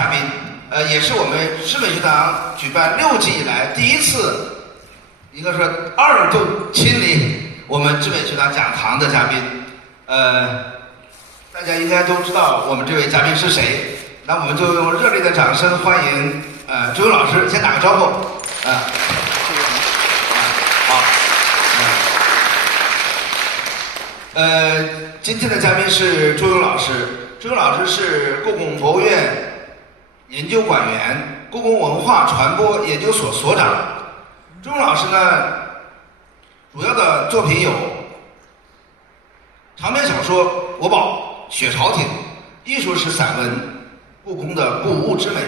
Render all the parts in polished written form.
嘉宾，也是我们师美学堂举办6季以来第一次，应该说2度亲临我们知美学堂讲堂的嘉宾。大家应该都知道我们这位嘉宾是谁，那我们就用热烈的掌声欢迎朱勇老师，先打个招呼。好。今天的嘉宾是朱勇老师。朱勇老师是故宫博物院研究馆员、故宫文化传播研究所所长。朱勇老师呢，主要的作品有长篇小说《国宝》《雪朝廷》，艺术史散文《故宫的古物之美》、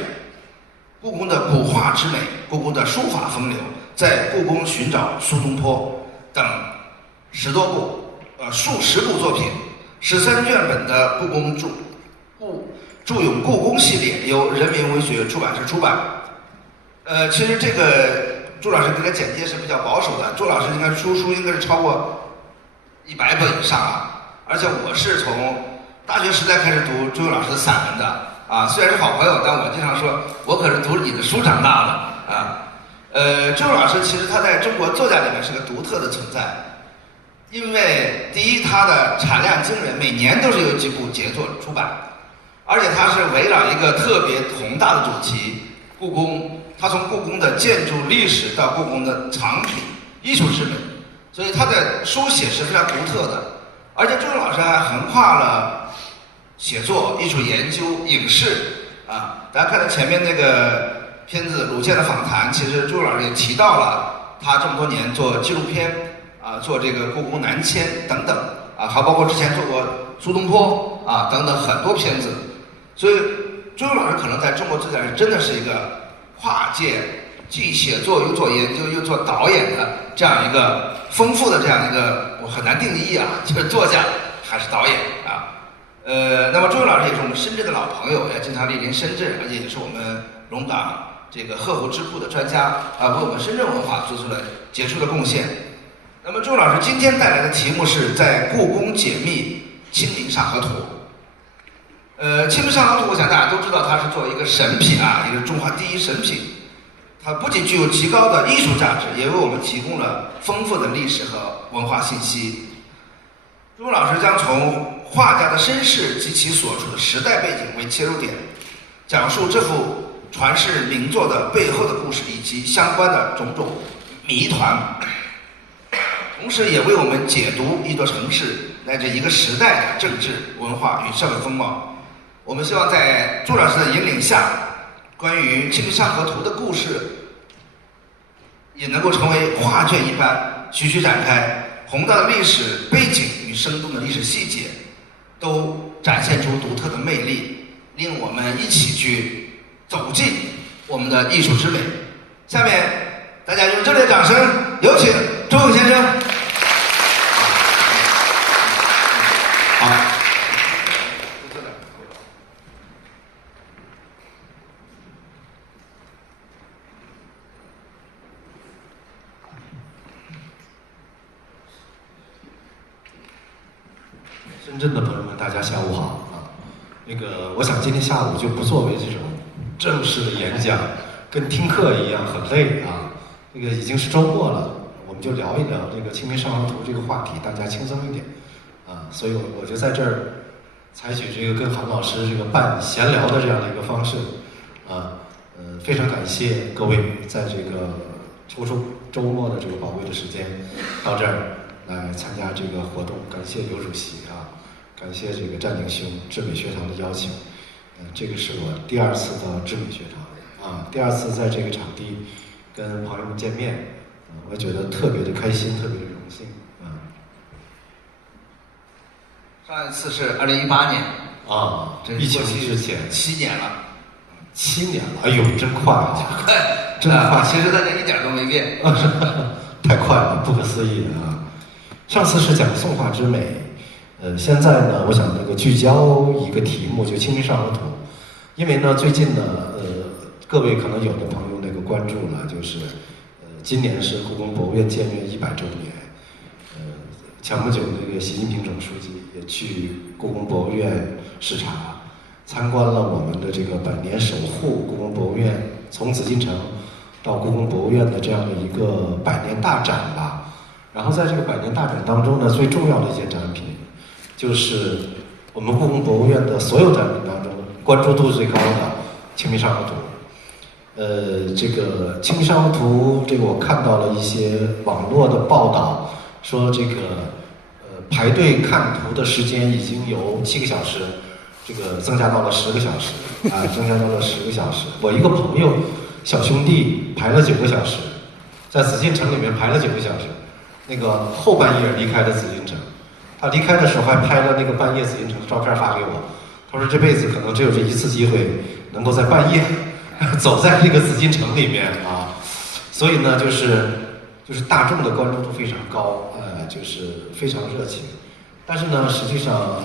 故宫的古画之美、故宫的书法风流，在故宫寻找苏东坡等10多部。数十部作品，13卷本的故宫著咏故宫系列由人民文学出版社出版。其实这个朱老师给的简介是比较保守的，朱老师应该书应该是超过100本以上了，而且我是从大学时代开始读朱老师的散文的啊，虽然是好朋友，但我经常说我可是读你的书长大的啊。朱老师其实他在中国作家里面是个独特的存在。因为第一，它的产量惊人，每年都是有几部杰作出版，而且它是围绕一个特别宏大的主题——故宫。它从故宫的建筑历史到故宫的藏品、艺术之美，所以它的书写是非常独特的。而且朱勇老师还横跨了写作、艺术研究、影视啊。大家看到前面那个片子《鲁健的访谈》，其实朱勇老师也提到了他这么多年做纪录片。做这个故宫南迁等等啊，还包括之前做过苏东坡啊等等很多片子，所以朱勇老师可能在中国作家真的是一个跨界，既写作又做研究又做导演的这样一个丰富的这样一个，我很难定义啊，就是作家还是导演啊。那么朱勇老师也是我们深圳的老朋友，也经常莅临深圳，而且也是我们龙岗这个鹤湖智库的专家啊，为我们深圳文化做出了杰出的贡献。那么朱老师今天带来的题目是在故宫解密《清明上河图》。清明上河图，我想大家都知道，它是作为一个神品啊，也是中华第一神品。它不仅具有极高的艺术价值，也为我们提供了丰富的历史和文化信息。朱老师将从画家的身世及其所处的时代背景为切入点，讲述这幅传世名作的背后的故事以及相关的种种谜团。同时也为我们解读一座城市乃至一个时代的政治、文化与社会风貌。我们希望在朱老师的引领下，关于《清明上河图》的故事也能够成为画卷一般徐徐展开，宏大的历史背景与生动的历史细节都展现出独特的魅力，令我们一起去走进我们的艺术之美。下面大家用热烈掌声有请周勇先生。好，深圳的朋友们，大家下午好啊！我想今天下午就不作为这种正式的演讲，跟听课一样很累啊。已经是周末了，我们就聊一聊这个《清明上河图》这个话题，大家轻松一点啊。所以我就在这儿采取这个跟韩老师这个半闲聊的这样的一个方式啊。非常感谢各位在这个抽出周末的这个宝贵的时间到这儿来参加这个活动，感谢刘主席啊，感谢这个占领兄知美学堂的邀请。这个是我第2次到知美学堂啊，第2次在这个场地跟朋友们见面，我觉得特别的开心，特别的荣幸啊。上一次是2018年啊，疫情之前7年了，7年了，哎呦，真快啊！快，真快，其实大家一点都没变，太快了，不可思议啊！上次是讲宋画之美，现在呢，我想聚焦一个题目，就《清明上河图》，因为呢，最近呢，各位可能有的朋友关注了，就是今年是故宫博物院建院100周年，前不久习近平总书记也去故宫博物院视察，参观了我们的这个百年守护故宫博物院，从紫禁城到故宫博物院的这样的一个百年大展吧。然后在这个百年大展当中呢，最重要的一件展品，就是我们故宫博物院的所有展品当中关注度最高的《清明上河图》。这个《清明上河图》，这个我看到了一些网络的报道，说这个排队看图的时间已经由7个小时，这个增加到了10个小时啊，增加到了10个小时。我一个朋友小兄弟排了9个小时，在紫禁城里面排了9个小时，那个后半夜离开的紫禁城，他离开的时候还拍了那个半夜紫禁城的照片发给我，他说这辈子可能只有这一次机会能够在半夜走在这个紫禁城里面啊，所以呢，就是大众的关注度非常高，就是非常热情。但是呢，实际上，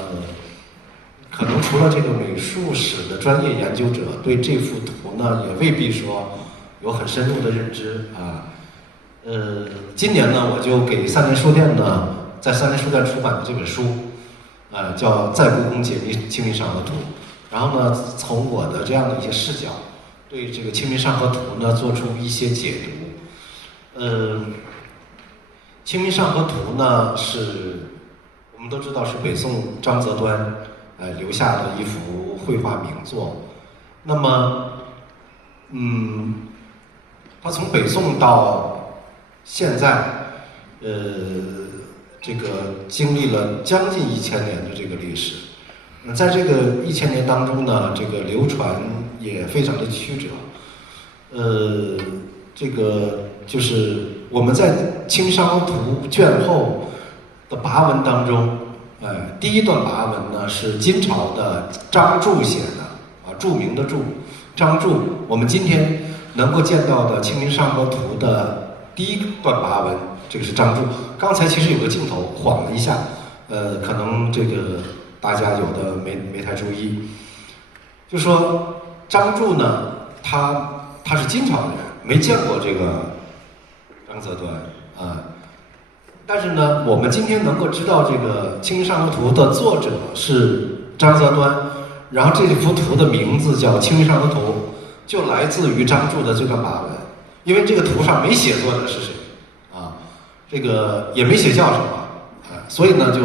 可能除了这个美术史的专业研究者，对这幅图呢，也未必说有很深入的认知啊。今年呢，我就给三联书店呢，在三联书店出版的这本书，叫《在故宫解密清明上河图》，然后呢，从我的这样的一些视角，对这个《清明上河图》呢做出一些解读。《清明上河图》呢是我们都知道是北宋张择端留下的一幅绘画名作。那么，他从北宋到现在，这个经历了将近1000年的这个历史。在这个1000年当中呢，这个流传也非常的曲折。这个就是我们在《清明上河图》卷后的跋文当中，第一段跋文呢是金朝的张著写的，著名的著，张著。我们今天能够见到的《清明上河图》的第一段跋文，这个是张著。刚才其实有个镜头晃了一下，可能这个大家有的没太注意，就说张著呢，他是金朝人，没见过这个张择端啊。但是呢，我们今天能够知道这个《清明上河图》的作者是张择端，然后这幅图的名字叫《清明上河图》，就来自于张著的这段跋文。因为这个图上没写作者是谁啊，这个也没写叫什么所以呢，就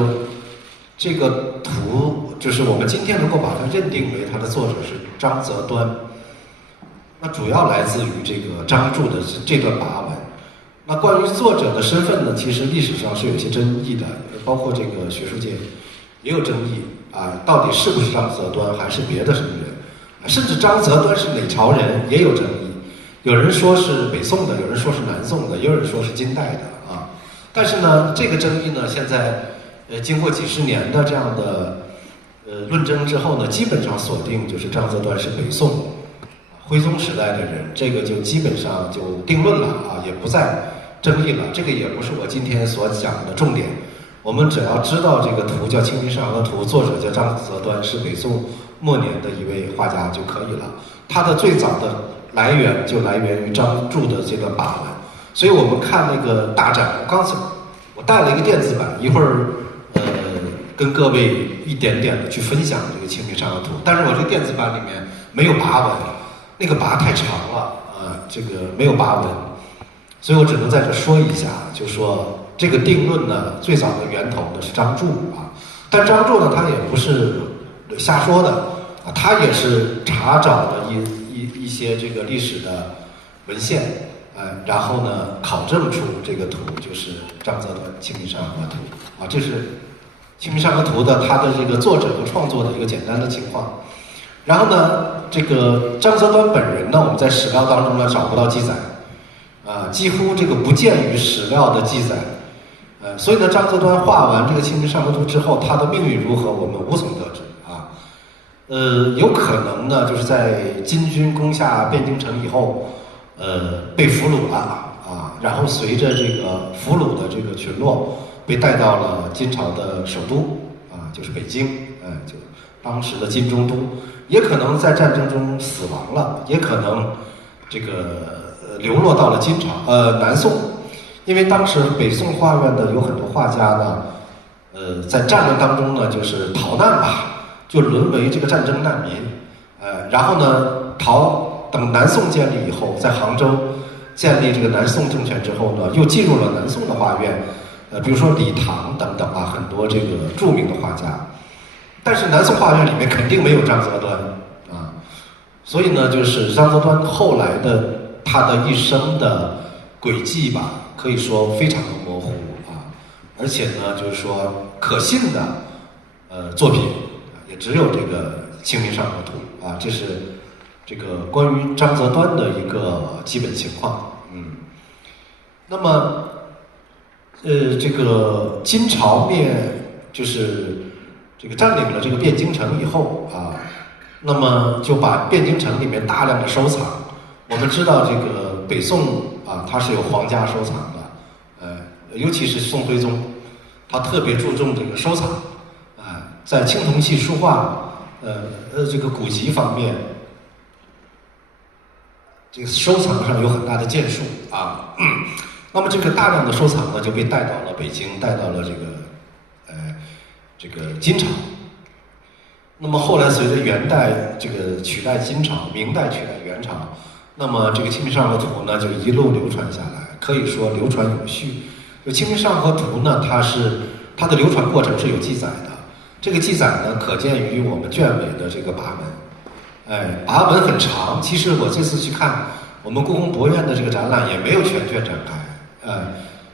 这个图就是我们今天能够把它认定为它的作者是张择端。那主要来自于这个张著的这段跋文。那关于作者的身份呢，其实历史上是有些争议的，包括这个学术界也有争议到底是不是张择端还是别的什么人，甚至张择端是哪朝人也有争议。有人说是北宋的，有人说是南宋的，也有人说是金代的但是呢，这个争议呢，现在经过几十年的这样的论争之后呢，基本上锁定就是张择端是北宋徽宗时代的人，这个就基本上就定论了也不再争议了。这个也不是我今天所讲的重点，我们只要知道这个图叫《清明上河图》，作者叫张择端，是北宋末年的一位画家就可以了。他的最早的来源就来源于张著的这段跋文。所以我们看那个大展，我带了一个电子版，一会儿跟各位一点点的去分享这个《清明上河图》，但是我这个电子版里面没有跋文，那个跋太长了这个没有跋文，所以我只能在这说一下，就说这个定论呢，最早的源头呢是张著但张著呢他也不是瞎说的他也是查找了一些这个历史的文献然后呢考证出这个图就是张择端《清明上河图》这是《清明上河图》的它的这个作者和创作的一个简单的情况。然后呢，这个张择端本人呢，我们在史料当中呢找不到记载，几乎这个不见于史料的记载，所以呢，张择端画完这个《清明上河图》之后，他的命运如何，我们无从得知有可能呢，就是在金军攻下汴京城以后，被俘虏了然后随着这个俘虏的这个群落，被带到了金朝的首都就是北京，就当时的金中都。也可能在战争中死亡了，也可能这个流落到了南宋，因为当时北宋画院的有很多画家呢，在战乱当中呢，就是逃难吧，就沦为这个战争难民。然后呢，等南宋建立以后，在杭州建立这个南宋政权之后呢，又进入了南宋的画院，比如说李唐等等啊，很多这个著名的画家。但是南宋画院里面肯定没有张择端啊，所以呢，就是张择端后来的他的一生的轨迹吧，可以说非常的模糊啊，而且呢，就是说可信的作品也只有这个《清明上河图》啊，这是这个关于张择端的一个基本情况。那么这个金朝就是这个占领了这个汴京城以后啊，那么就把汴京城里面大量的收藏。我们知道这个北宋啊，它是有皇家收藏的，尤其是宋徽宗，他特别注重这个收藏，在青铜器、书画，这个古籍方面，这个收藏上有很大的建树啊。那么这个大量的收藏呢，就被带到了北京，带到了这个金朝。那么后来随着元代这个取代金朝，明代取代元朝，那么这个《清明上河图》呢就一路流传下来，可以说流传有序。就《清明上河图》呢，它的流传过程是有记载的。这个记载呢，可见于我们卷尾的这个跋文。跋文很长。其实我这次去看我们故宫博物院的这个展览，也没有全卷展开，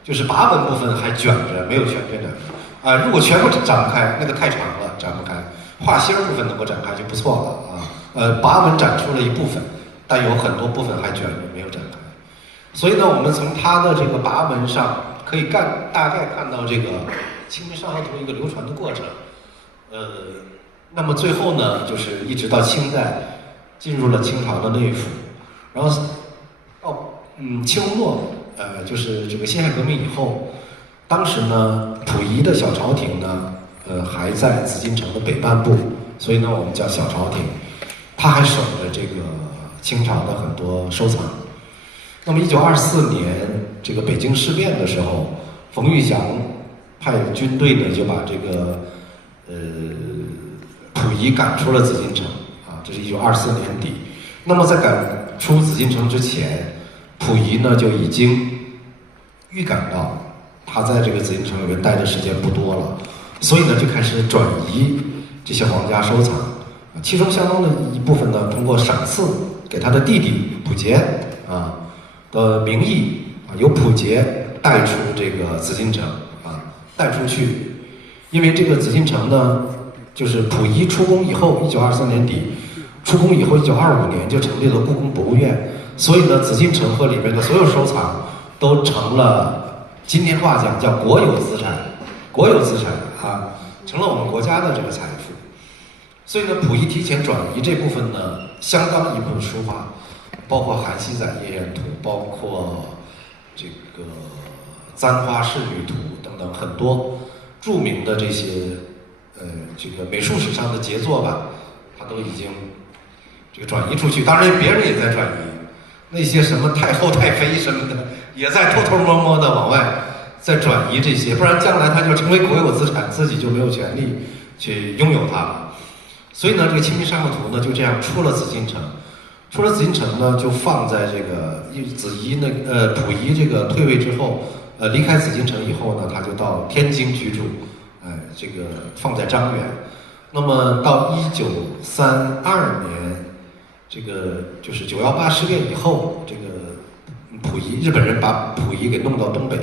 就是跋文部分还卷着，没有全卷展开。如果全部展开，那个太长了，展不开。画心部分能够展开就不错了啊。跋文展出了一部分，但有很多部分还卷着没有展开。所以呢，我们从它的这个跋文上可以大概看到这个《清明上河图》一个流传的过程。那么最后呢，就是一直到清代进入了清朝的内府，然后到清末，就是这个辛亥革命以后，当时呢溥仪的小朝廷呢，还在紫禁城的北半部，所以呢我们叫小朝廷，他还守着这个清朝的很多收藏。那么1924年这个北京事变的时候，冯玉祥派军队呢就把这个溥仪赶出了紫禁城啊，这是1924年底。那么在赶出紫禁城之前，溥仪呢就已经预感到他在这个紫禁城里面待的时间不多了，所以呢就开始转移这些皇家收藏，其中相当的一部分呢通过赏赐给他的弟弟溥杰的名义由溥杰带出这个紫禁城带出去。因为这个紫禁城呢，就是溥仪出宫以后，1923年底出宫以后，1925年就成立了故宫博物院，所以呢，紫禁城和里面的所有收藏都成了今天话讲叫国有资产，成了我们国家的这个财富。所以呢，溥仪提前转移这部分呢，相当一部分书画，包括《韩熙载夜宴图》，包括这个《簪花仕女图》等等很多著名的这些这个美术史上的杰作吧，它都已经这个转移出去。当然，别人也在转移，那些什么太后、太妃什么的，也在偷偷摸摸的往外再转移这些，不然将来它就成为国有资产，自己就没有权利去拥有它了。所以呢，这个《清明上河图》呢就这样出了紫禁城。出了紫禁城呢，就放在这个溥仪这个退位之后，离开紫禁城以后呢，他就到天津居住，这个放在张园。那么到1932年，这个就是9·18事变以后，这个日本人把溥仪给弄到东北，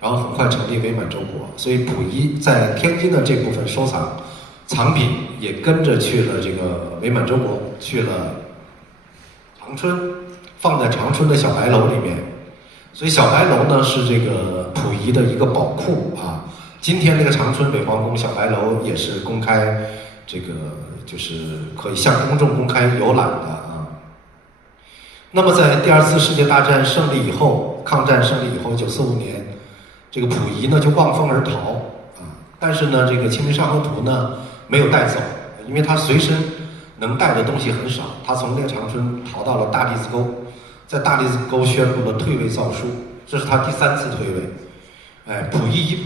然后很快成立伪满洲国，所以溥仪在天津的这部分收藏品也跟着去了这个伪满洲国，去了长春，放在长春的小白楼里面。所以小白楼呢是这个溥仪的一个宝库啊。今天这个长春北皇宫小白楼也是公开，这个就是可以向公众公开游览的啊。那么在第2次世界大战胜利以后，抗战胜利以后，1945年，这个溥仪呢就望风而逃啊。但是呢，这个《清明上河图》呢没有带走，因为他随身能带的东西很少。他从那个长春逃到了大荔子沟，在大荔子沟宣布了退位诏书，这是他第3次退位。溥仪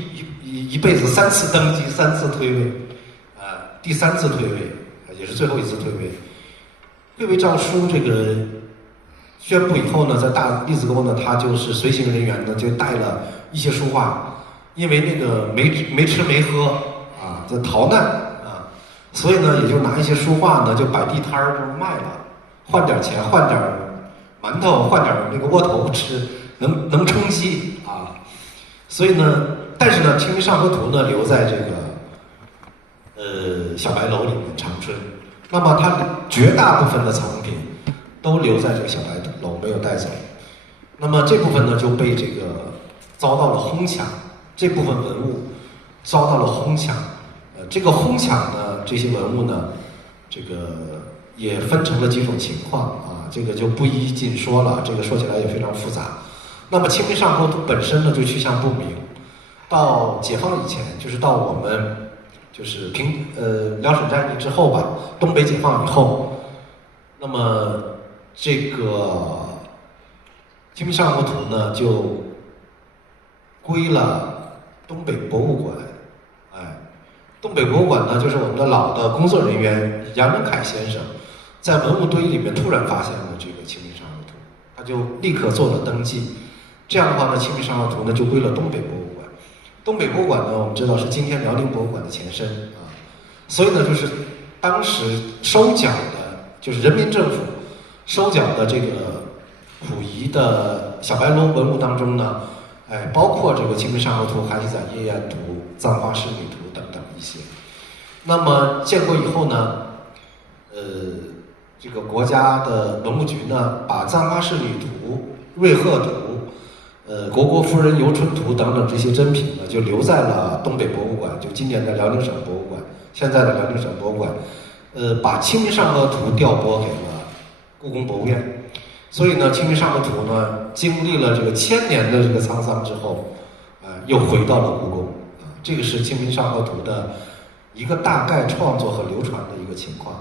一辈子3次登基，3次退位，第3次退位，是最后一次退位。退位诏书这个宣布以后呢，在大栗子沟呢，他就是随行人员呢就带了一些书画，因为那个没吃没喝啊，在逃难啊，所以呢也就拿一些书画呢就摆地摊儿就卖了，换点钱，换点馒头，换点那个窝头吃，能充饥啊。所以呢，但是呢，《清明上河图》呢留在这个小白楼里面长春，那么它绝大部分的藏品都留在这个小白楼没有带走，那么这部分呢就被这个遭到了哄抢，这部分文物遭到了哄抢，这个哄抢呢这些文物呢，这个也分成了几种情况啊，这个就不一尽说了，这个说起来也非常复杂。那么《清明上河图》本身呢就去向不明，到解放以前，就是到我们就是辽沈战役之后吧，东北解放以后，那么这个《清明上河图》呢就归了东北博物馆。东北博物馆呢就是我们的老的工作人员杨仁凯先生在文物堆里面突然发现了这个《清明上河图》，他就立刻做了登记。这样的话呢，《清明上河图》呢就归了东北博物馆。东北博物馆呢，我们知道是今天辽宁博物馆的前身啊，所以呢，就是当时收缴的，就是人民政府收缴的这个溥仪的小白楼文物当中呢，包括这个《清明上河图》《韩熙载夜宴图》《簪花仕女图》等等一些。那么建国以后呢，这个国家的文物局呢，把《簪花仕女图》《瑞鹤图》国国夫人游春图等等这些珍品呢，就留在了东北博物馆，就今年的辽宁省博物馆，现在的辽宁省博物馆，把《清明上河图》调拨给了故宫博物院，所以呢，《清明上河图》呢，经历了这个1000年的这个沧桑之后，又回到了故宫，这个是《清明上河图》的一个大概创作和流传的一个情况。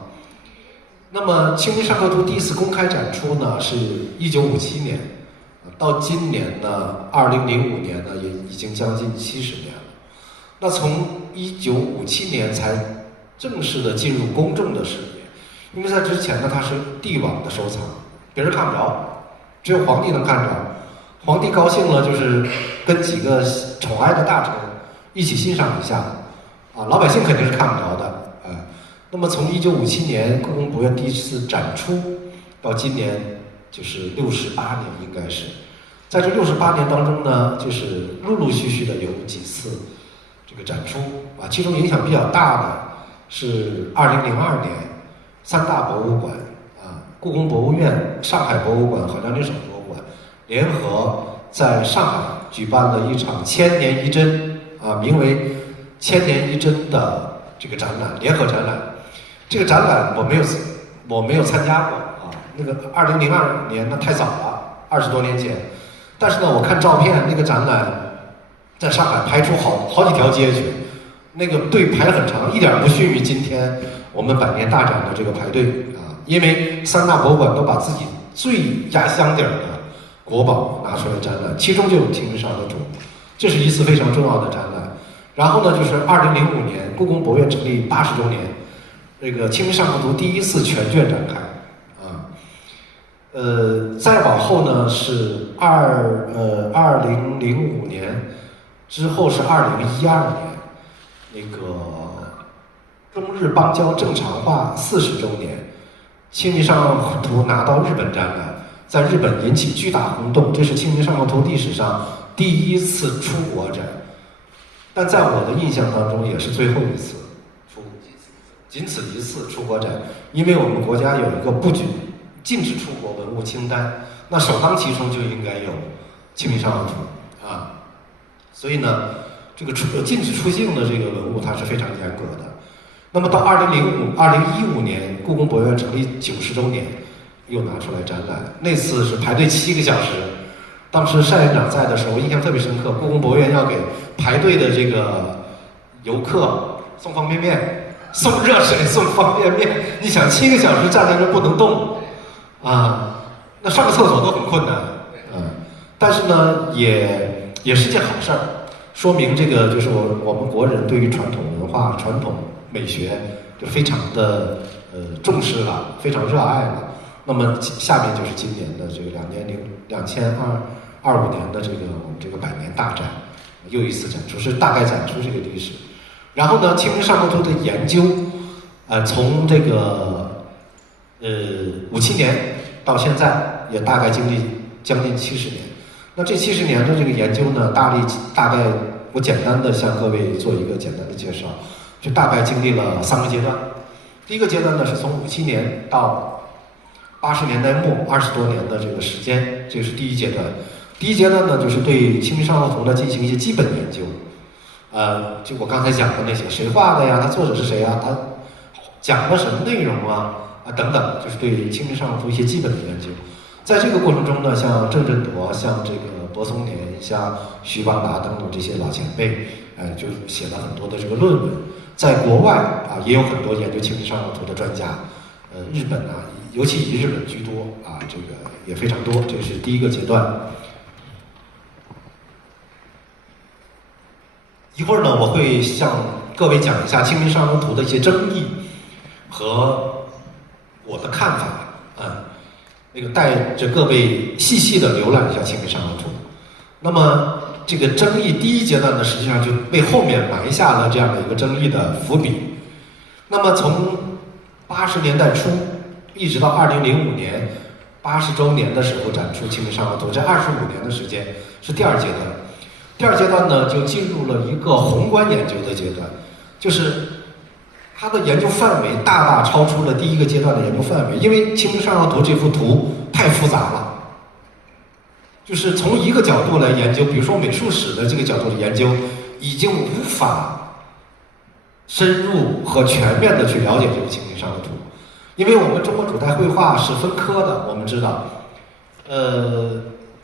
那么，《清明上河图》第一次公开展出呢，是1957年。到今年呢，2005年呢，也已经将近70年了。那从1957年才正式的进入公众的视野，因为在之前呢，它是帝王的收藏，别人看不着，只有皇帝能看着。皇帝高兴了，就是跟几个宠爱的大臣一起欣赏一下，啊，老百姓肯定是看不着的，那么从1957年故宫博物院第一次展出到今年，就是68年，应该是。在这68年当中呢，就是陆陆续续的有几次这个展出啊，其中影响比较大的是2002年3大博物馆啊，故宫博物院、上海博物馆和辽宁省博物馆联合在上海举办了一场1000年一针啊，名为1000年一针的这个展览，联合展览。这个展览我没有参加过啊，那个2002年那太早了，20多年前。但是呢，我看照片，那个展览在上海排出好几条街去，那个队排很长，一点不逊于今天我们百年大展的这个排队啊。因为3大博物馆都把自己最压箱底儿的国宝拿出来展览，其中就有《清明上河图》，这是一次非常重要的展览。然后呢，就是2005年故宫博物院成立80周年，这个《清明上河图》第一次全卷展开。再往后呢是2005年，之后是2012年，那个中日邦交正常化40周年，《清明上河图》拿到日本展览，在日本引起巨大轰动，这是《清明上河图》历史上第一次出国展，但在我的印象当中也是最后一次仅此一次出国展，因为我们国家有一个不禁止出国文物清单，那首当其冲就应该有《清明上河图》啊，所以呢，这个禁止出境的这个文物它是非常严格的。那么到2015年，故宫博物院成立90周年，又拿出来展览，那次是排队7个小时。当时单院长在的时候，我印象特别深刻，故宫博物院要给排队的这个游客送方便面、送热水、送方便面，你想7个小时站在这不能动。那上个厕所都很困难，但是呢，也是件好事儿，说明这个就是我们国人对于传统文化、传统美学就非常的重视了，非常热爱了。那么下面就是今年的这个2025年的这个我们这个100年大展，又一次展出，是大概展出这个历史。然后呢，清明上河图的研究，从这个57年到现在，也大概经历将近70年。那这70年的这个研究呢，大概我简单的向各位做一个简单的介绍，就大概经历了3个阶段。第一个阶段呢，是从57年到80年代末20多年的这个时间，这是第一阶段。第一阶段呢，就是对《清明上河图》呢进行一些基本研究。就我刚才讲的那些，谁画的呀？他作者是谁啊？他讲了什么内容啊？等等，就是对《清明上河图》一些基本的研究。在这个过程中呢，像郑振铎、像这个柏松年、像徐邦达等等这些老前辈，就写了很多的这个论文。在国外也有很多研究《清明上河图》的专家，日本尤其以日本居多这个也非常多。这是第一个阶段。一会儿呢，我会向各位讲一下《清明上河图》的一些争议和我的看法，带着各位细细的浏览一下《清明上河图》。那么这个争议第一阶段呢，实际上就为后面埋下了这样的一个争议的伏笔。那么从80年代初一直到2005年80周年的时候展出《清明上河图》，这25年的时间是第二阶段。第二阶段呢，就进入了一个宏观研究的阶段，就是它的研究范围大大超出了第一个阶段的研究范围，因为《清明上河图》这幅图太复杂了，就是从一个角度来研究，比如说美术史的这个角度的研究，已经无法深入和全面的去了解这个《清明上河图》，因为我们中国古代绘画是分科的，我们知道，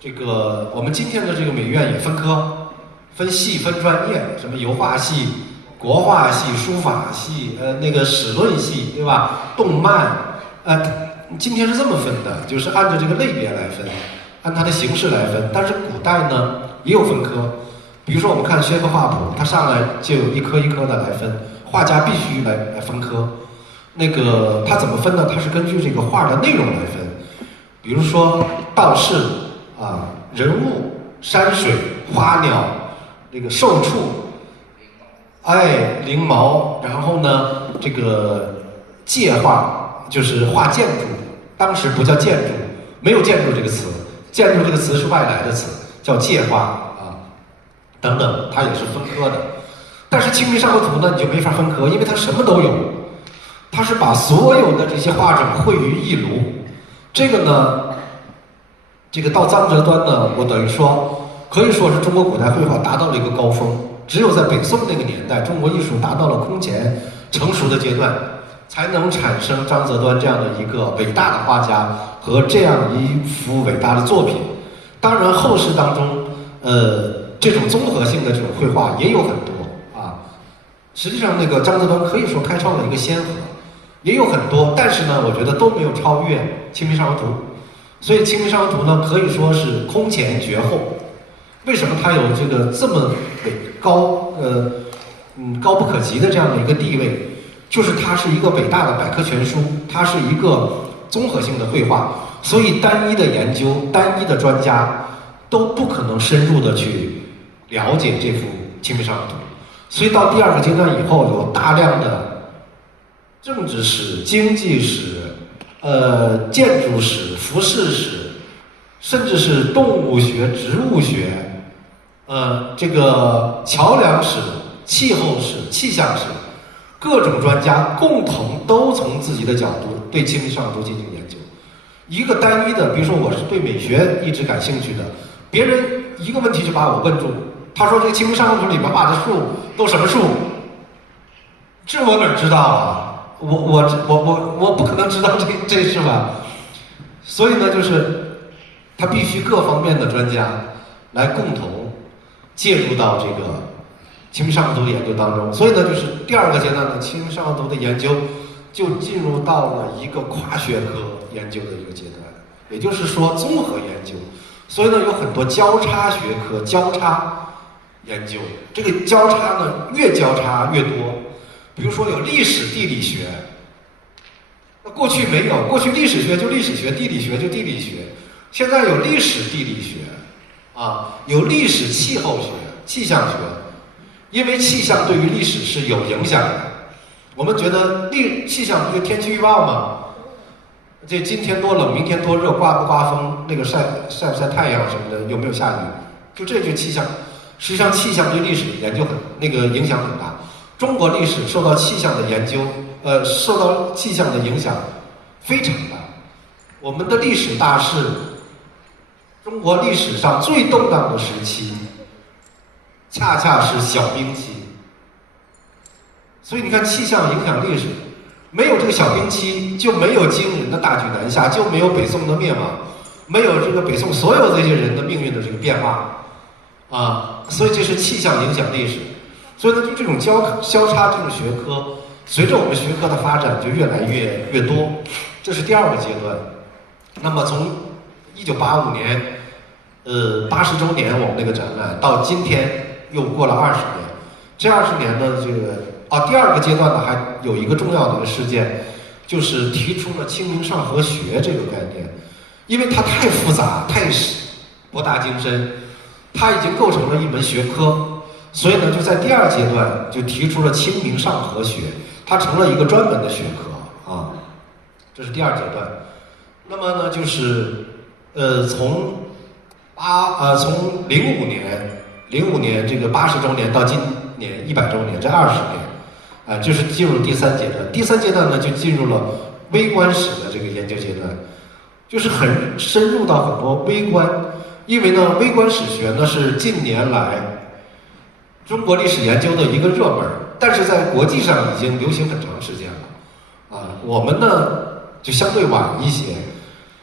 这个我们今天的这个美院也分科。分系分专业，什么油画系、国画系、书法系，那个史论系，对吧？动漫，今天是这么分的，就是按照这个类别来分，按它的形式来分。但是古代呢也有分科，比如说我们看薛科画谱，它上来就有一科一科的来分，画家必须来分科。那个它怎么分呢？它是根据这个画的内容来分，比如说道士人物、山水、花鸟。这个兽畜，翎毛，然后呢，这个界画就是画建筑，当时不叫建筑，没有建筑这个词，建筑这个词是外来的词，叫界画等等，它也是分科的。但是《清明上河图》呢，你就没法分科，因为它什么都有，它是把所有的这些画种汇于一炉。这个呢，这个到张择端呢，我等于说。可以说是中国古代绘画达到了一个高峰，只有在北宋那个年代，中国艺术达到了空前成熟的阶段，才能产生张择端这样的一个伟大的画家和这样一幅伟大的作品。当然，后世当中，这种综合性的这种绘画也有很多实际上，那个张择端可以说开创了一个先河，也有很多，但是呢，我觉得都没有超越《清明上河图》。所以，《清明上河图》呢，可以说是空前绝后。为什么它有这个这么高不可及的这样的一个地位？就是它是一个伟大的百科全书，它是一个综合性的绘画，所以单一的研究、单一的专家都不可能深入的去了解这幅《清明上河图》。所以到第二个阶段以后，有大量的政治史、经济史、建筑史、服饰史，甚至是动物学、植物学。这个桥梁史、气候史、气象史，各种专家共同都从自己的角度对《清明上河图》进行研究。一个单一的，比如说我是对美学一直感兴趣的，别人一个问题就把我问住，他说这个《清明上河图》里面画的树都什么树？这我哪知道啊？我不可能知道这是吧？所以呢，就是他必须各方面的专家来共同介入到这个《清明上河图》的研究当中。所以呢，就是第二个阶段的《清明上河图》的研究就进入到了一个跨学科研究的一个阶段，也就是说综合研究。所以呢，有很多交叉学科、交叉研究。这个交叉呢，越交叉越多。比如说有历史地理学，过去没有，过去历史学就历史学，地理学就地理学，现在有历史地理学，有历史气候学、气象学，因为气象对于历史是有影响的。我们觉得气象不就天气预报吗？这今天多冷，明天多热，刮不刮风，那个晒不晒太阳什么的，有没有下雨，就这就气象。实际上，气象对历史研究影响很大。中国历史受到气象的研究，受到气象的影响非常大。我们的历史大势，中国历史上最动荡的时期，恰恰是小冰期。所以你看，气象影响历史，没有这个小冰期，就没有金人的大举南下，就没有北宋的灭亡，没有这个北宋所有这些人的命运的这个变化。所以这是气象影响历史，所以呢，就这种交叉这种学科，随着我们学科的发展就越来越多，这是第二个阶段。那么从1985年，80周年我们那个展览到今天又过了20年，这20年呢，这个第二个阶段呢还有一个重要的一个事件，就是提出了清明上河学这个概念，因为它太复杂，太博大精深。它已经构成了一门学科，所以呢，就在第二阶段就提出了清明上河学，它成了一个专门的学科这是第二阶段。那么呢，就是从05年这个80周年到今年100周年这20年，就是进入第三阶段。第三阶段呢，就进入了微观史的这个研究阶段，就是很深入到很多微观。因为呢，微观史学呢是近年来中国历史研究的一个热门，但是在国际上已经流行很长时间了。我们呢就相对晚一些。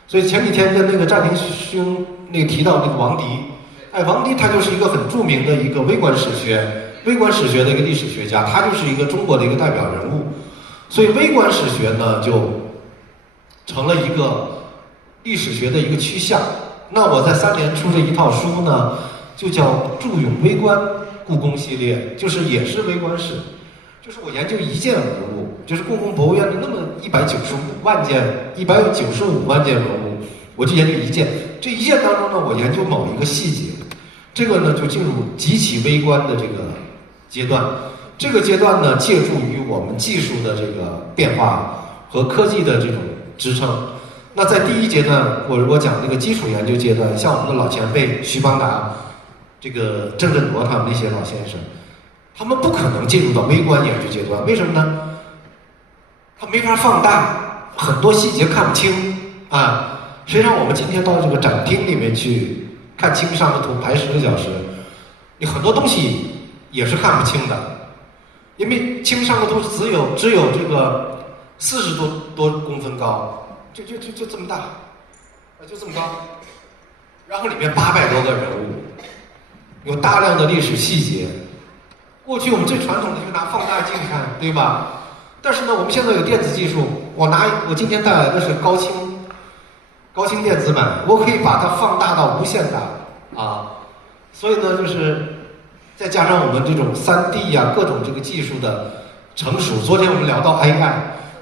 所以前几天跟那个占庭兄提到那个王迪，王迪他就是一个很著名的一个微观史学的一个历史学家，他就是一个中国的一个代表人物。所以微观史学呢就成了一个历史学的一个趋向。那我在3联出这一套书呢，就叫《著咏微观故宫系列》，就是也是微观史，就是我研究一件文物，就是故宫博物院的那么195万件文物，我就研究一件。这一件当中呢，我研究某一个细节，这个呢就进入极其微观的这个阶段。这个阶段呢，借助于我们技术的这个变化和科技的这种支撑。那在第一阶段，我讲那个基础研究阶段，像我们的老前辈徐邦达、这个郑振铎他们那些老先生，他们不可能进入到微观研究阶段，为什么呢？他没法放大，很多细节看不清实际上，我们今天到这个展厅里面去看《清明上河图》排10个小时，你很多东西也是看不清的，因为《清明上河图》只有这个40多公分高。就这么大，就这么高，然后里面800多个人物，有大量的历史细节。过去我们最传统的就拿放大镜看，对吧？但是呢，我们现在有电子技术，我今天带来的是高清电子版，我可以把它放大到无限大所以呢，就是再加上我们这种3D 各种这个技术的成熟。昨天我们聊到 AI。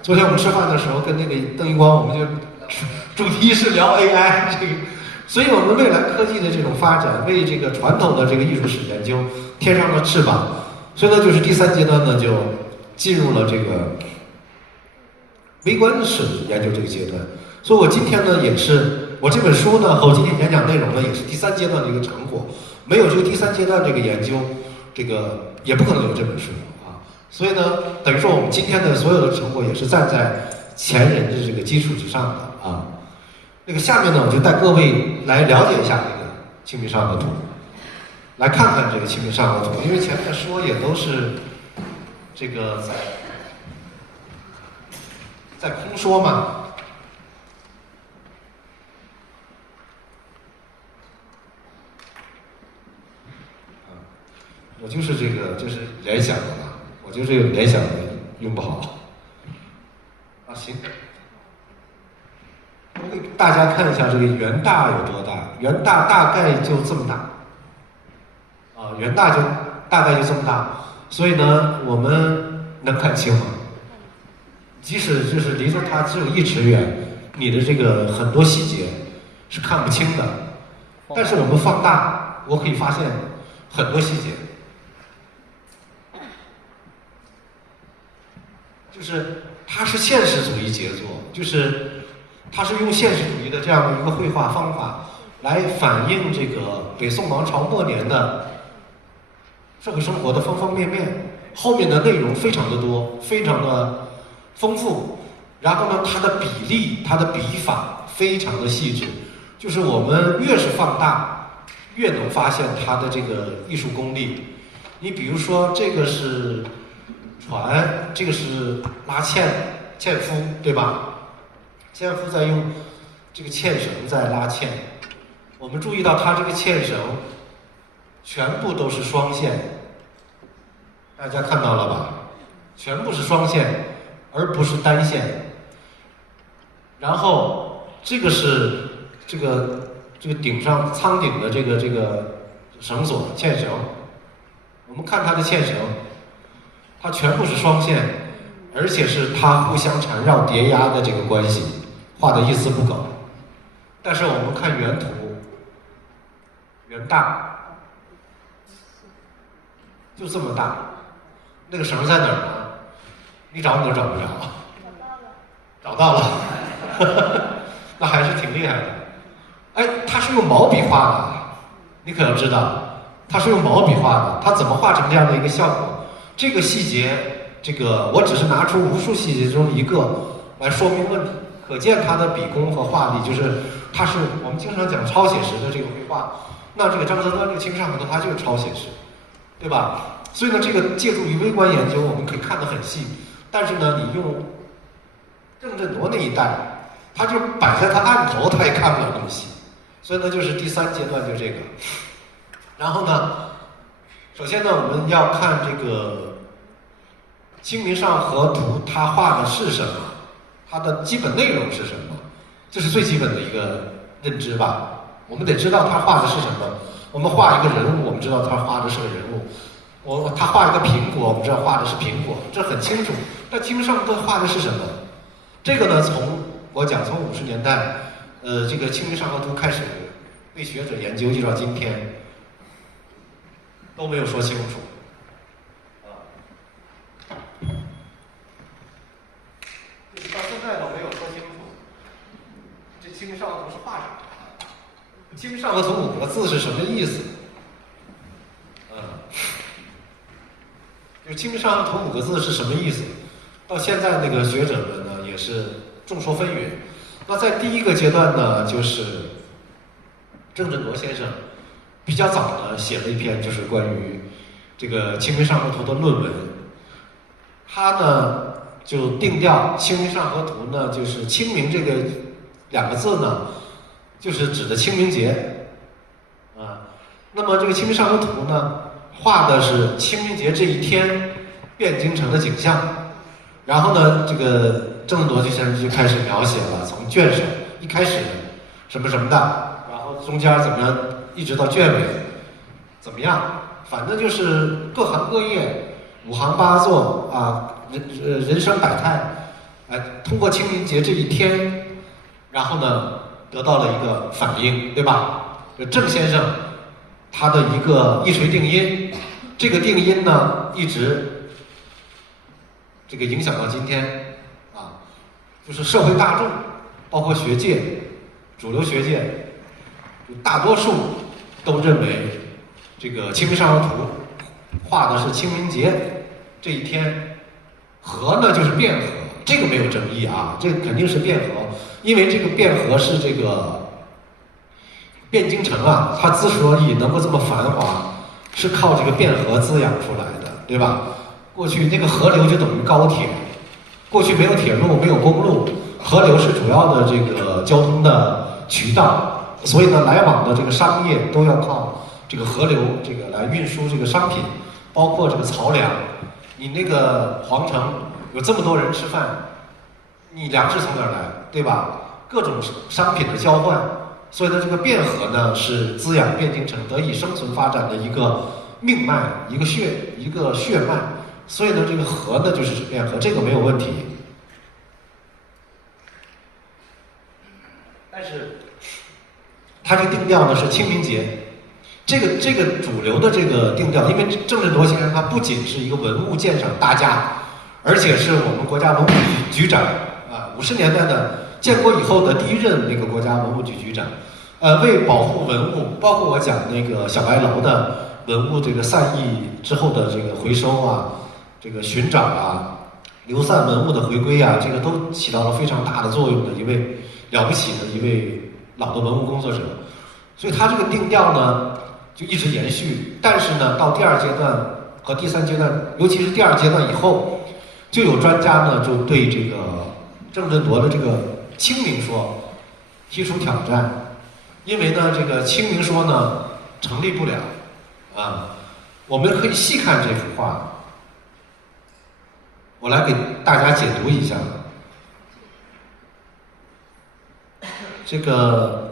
昨天我们吃饭的时候跟那个邓一光，我们就主题是聊 AI 这个，所以我们未来科技的这种发展，为这个传统的这个艺术史研究添上了翅膀。所以呢，就是第3阶段呢，就进入了这个微观史研究这个阶段。所以我今天呢，也是我这本书呢和我今天演讲内容呢，也是第3阶段的一个成果。没有这个第3阶段这个研究，这个也不可能有这本书。所以呢，等于说我们今天的所有的成果也是站在前人的这个基础之上的那个下面呢，我就带各位来了解一下这个《清明上河图》，来看看这个《清明上河图》，因为前面说也都是这个在空说嘛。我就是联想的嘛。我就是有联想的用不好行，我给大家看一下这个元大有多大。元大大概就这么大元大就大概就这么大，所以呢，我们能看清吗？即使就是离着它只有1尺远，你的这个很多细节是看不清的。但是我们放大，我可以发现很多细节。就是它是现实主义杰作，就是它是用现实主义的这样的一个绘画方法来反映这个北宋王朝末年的社会生活的方方面面，后面的内容非常的多，非常的丰富。然后呢，它的比例、它的笔法非常的细致，就是我们越是放大，越能发现它的这个艺术功力。你比如说，这个是船，这个是拉纤夫，对吧？纤夫在用这个纤绳在拉纤。我们注意到它这个纤绳全部都是双线，大家看到了吧？全部是双线，而不是单线。然后这个是这个顶上舱顶的这个绳索纤绳，我们看它的纤绳，它全部是双线，而且是它互相缠绕叠压的这个关系，画的一丝不苟。但是我们看原图，原大就这么大，那个绳在哪儿呢？你找你都找不着。找到了，那还是挺厉害的。哎，他是用毛笔画的，你可要知道，他是用毛笔画的，他怎么画成这样的一个效果？这个细节，我只是拿出无数细节中一个来说明问题，可见他的笔功和画力，就是他是我们经常讲超写实的这个绘画。那这个张择端这个《清明上河图》，它就是超写实，对吧？所以呢，这个借助于微观研究，我们可以看得很细。但是呢，你用郑振铎那一代，他就摆在他案头，他也看不了那么细。所以呢，就是第3阶段就这个。然后呢，首先呢，我们要看这个《清明上河图》，它画的是什么，它的基本内容是什么，这是最基本的一个认知吧。我们得知道他画的是什么。我们画一个人物，我们知道他画的是个人物。他画一个苹果，我们知道画的是苹果，这很清楚。但《清明上河图》画的是什么？这个呢，从50年代，这个《清明上河图》开始被学者研究，一直到今天，都没有说清楚。就是到现在都没有说清楚，这《清明上河图》是画什么？《清明上河图》5个字是什么意思？就《清明上河图》5个字是什么意思？到现在那个学者们呢也是众说纷纭。那在第1个阶段呢，就是郑振铎先生比较早的写了一篇就是关于这个《清明上河图》的论文。他呢就定调《清明上河图》呢，就是清明这个2个字呢，就是指的清明节那么这个《清明上河图》呢，画的是清明节这一天汴京城的景象。然后呢，这个郑振铎先生就开始描写了，从卷首一开始什么什么的，然后中间怎么样，一直到卷尾怎么样，反正就是各行各业5行8作人生百态，通过清明节这一天，然后呢得到了一个反应，对吧？郑先生他的一个一锤定音，这个定音呢一直这个影响到今天就是社会大众，包括学界、主流学界，大多数都认为这个《清明上河图》画的是清明节这一天，河呢就是汴河，这个没有争议这个肯定是汴河，因为这个汴河是这个汴京城它之所以能够这么繁华，是靠这个汴河滋养出来的，对吧？过去那个河流就等于高铁，过去没有铁路，没有公路，河流是主要的这个交通的渠道，所以呢，来往的这个商业都要靠这个河流来运输这个商品，包括这个漕粮。你那个皇城有这么多人吃饭，你粮食从哪儿来，对吧？各种商品的交换，所以呢，这个汴河呢是滋养汴京城得以生存发展的一个命脉，一个血脉。所以呢，这个河呢就是汴河，这个没有问题。它这个定调呢是清明节。这个主流的这个定调，因为郑振铎先生他不仅是一个文物鉴赏大家，而且是我们国家文物局局长啊，50年代的建国以后的第一任那个国家文物局局长，为保护文物，包括我讲那个小白楼的文物这个散佚之后的这个回收啊，这个寻找啊，流散文物的回归啊，这个都起到了非常大的作用的一位了不起的一位老的文物工作者，所以他这个定调呢就一直延续，但是呢，到第2阶段和第3阶段，尤其是第2阶段以后，就有专家呢就对这个郑振铎的这个清明说提出挑战，因为呢这个清明说呢成立不了啊。我们可以细看这幅画，我来给大家解读一下这个。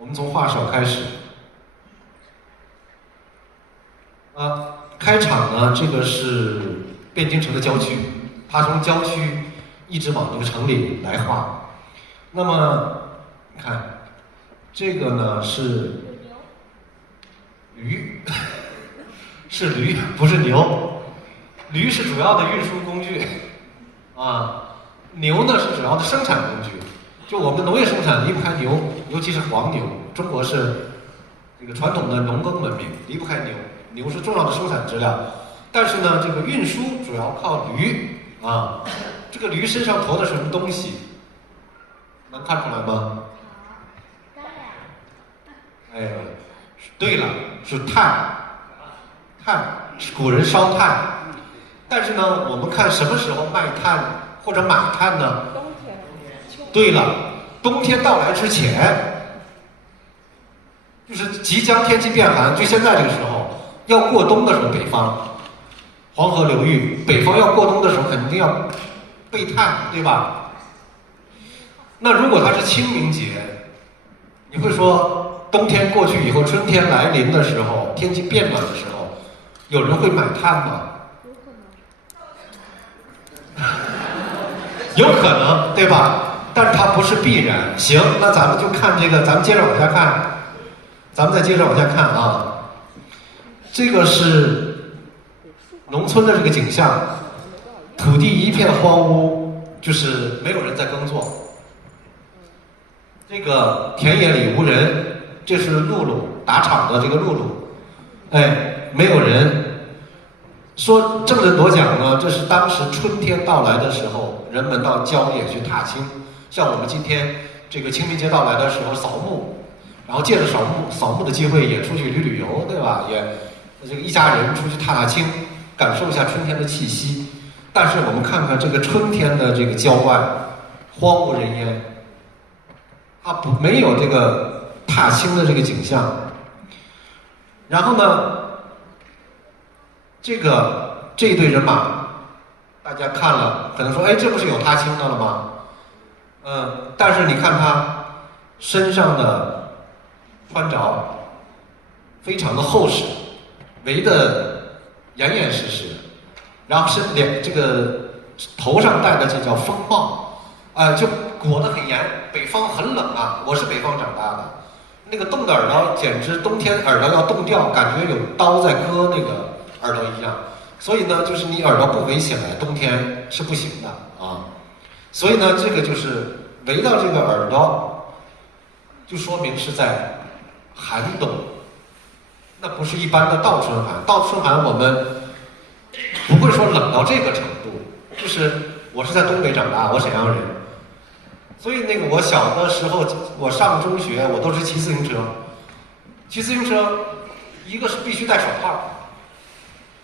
我们从画手开始，开场呢，这个是汴京城的郊区，他从郊区一直往这个城里来画。那么，你看，这个呢是驴，是驴，不是牛。驴是主要的运输工具，牛呢是主要的生产工具。就我们农业生产离不开牛，尤其是黄牛。中国是这个传统的农耕文明，离不开牛，牛是重要的生产资料。但是呢，这个运输主要靠驴啊。这个驴身上驮的什么东西，能看出来吗？哎，对了，是炭，是古人烧炭。但是呢，我们看什么时候卖炭或者买炭呢？对了，冬天到来之前，就是即将天气变寒，就现在这个时候要过冬的时候，北方黄河流域，北方要过冬的时候肯定要备炭，对吧？那如果它是清明节，你会说冬天过去以后，春天来临的时候，天气变暖的时候，有人会买炭吗？有可能，对吧？但是它不是必然。行，那咱们就看这个，咱们接着往下看，再接着往下看啊。这个是农村的这个景象，土地一片荒芜，就是没有人在耕作。这个田野里无人，这是露露打场的这个露露，没有人。说郑振铎讲呢，这是当时春天到来的时候，人们到郊野去踏青。像我们今天这个清明节到来的时候扫墓，然后借着扫墓的机会也出去旅游，对吧？也这个一家人出去踏青，感受一下春天的气息。但是我们看看这个春天的这个郊外，荒无人烟，它没有这个踏青的这个景象。然后呢，这一队人马，大家看了可能说，这不是有踏青的了吗？但是你看他身上的穿着非常的厚实，围得严严实实，然后这个头上戴的这叫风帽，就裹得很严。北方很冷啊，我是北方长大的，那个冻的耳朵简直冬天耳朵要冻掉，感觉有刀在割那个耳朵一样。所以呢，就是你耳朵不围起来，冬天是不行的啊。所以呢，这个就是围到这个耳朵，就说明是在寒冬，那不是一般的倒春寒。倒春寒我们不会说冷到这个程度，就是我是在东北长大，我沈阳人，所以那个我小的时候，我上中学，我都是骑自行车，一个是必须戴手套，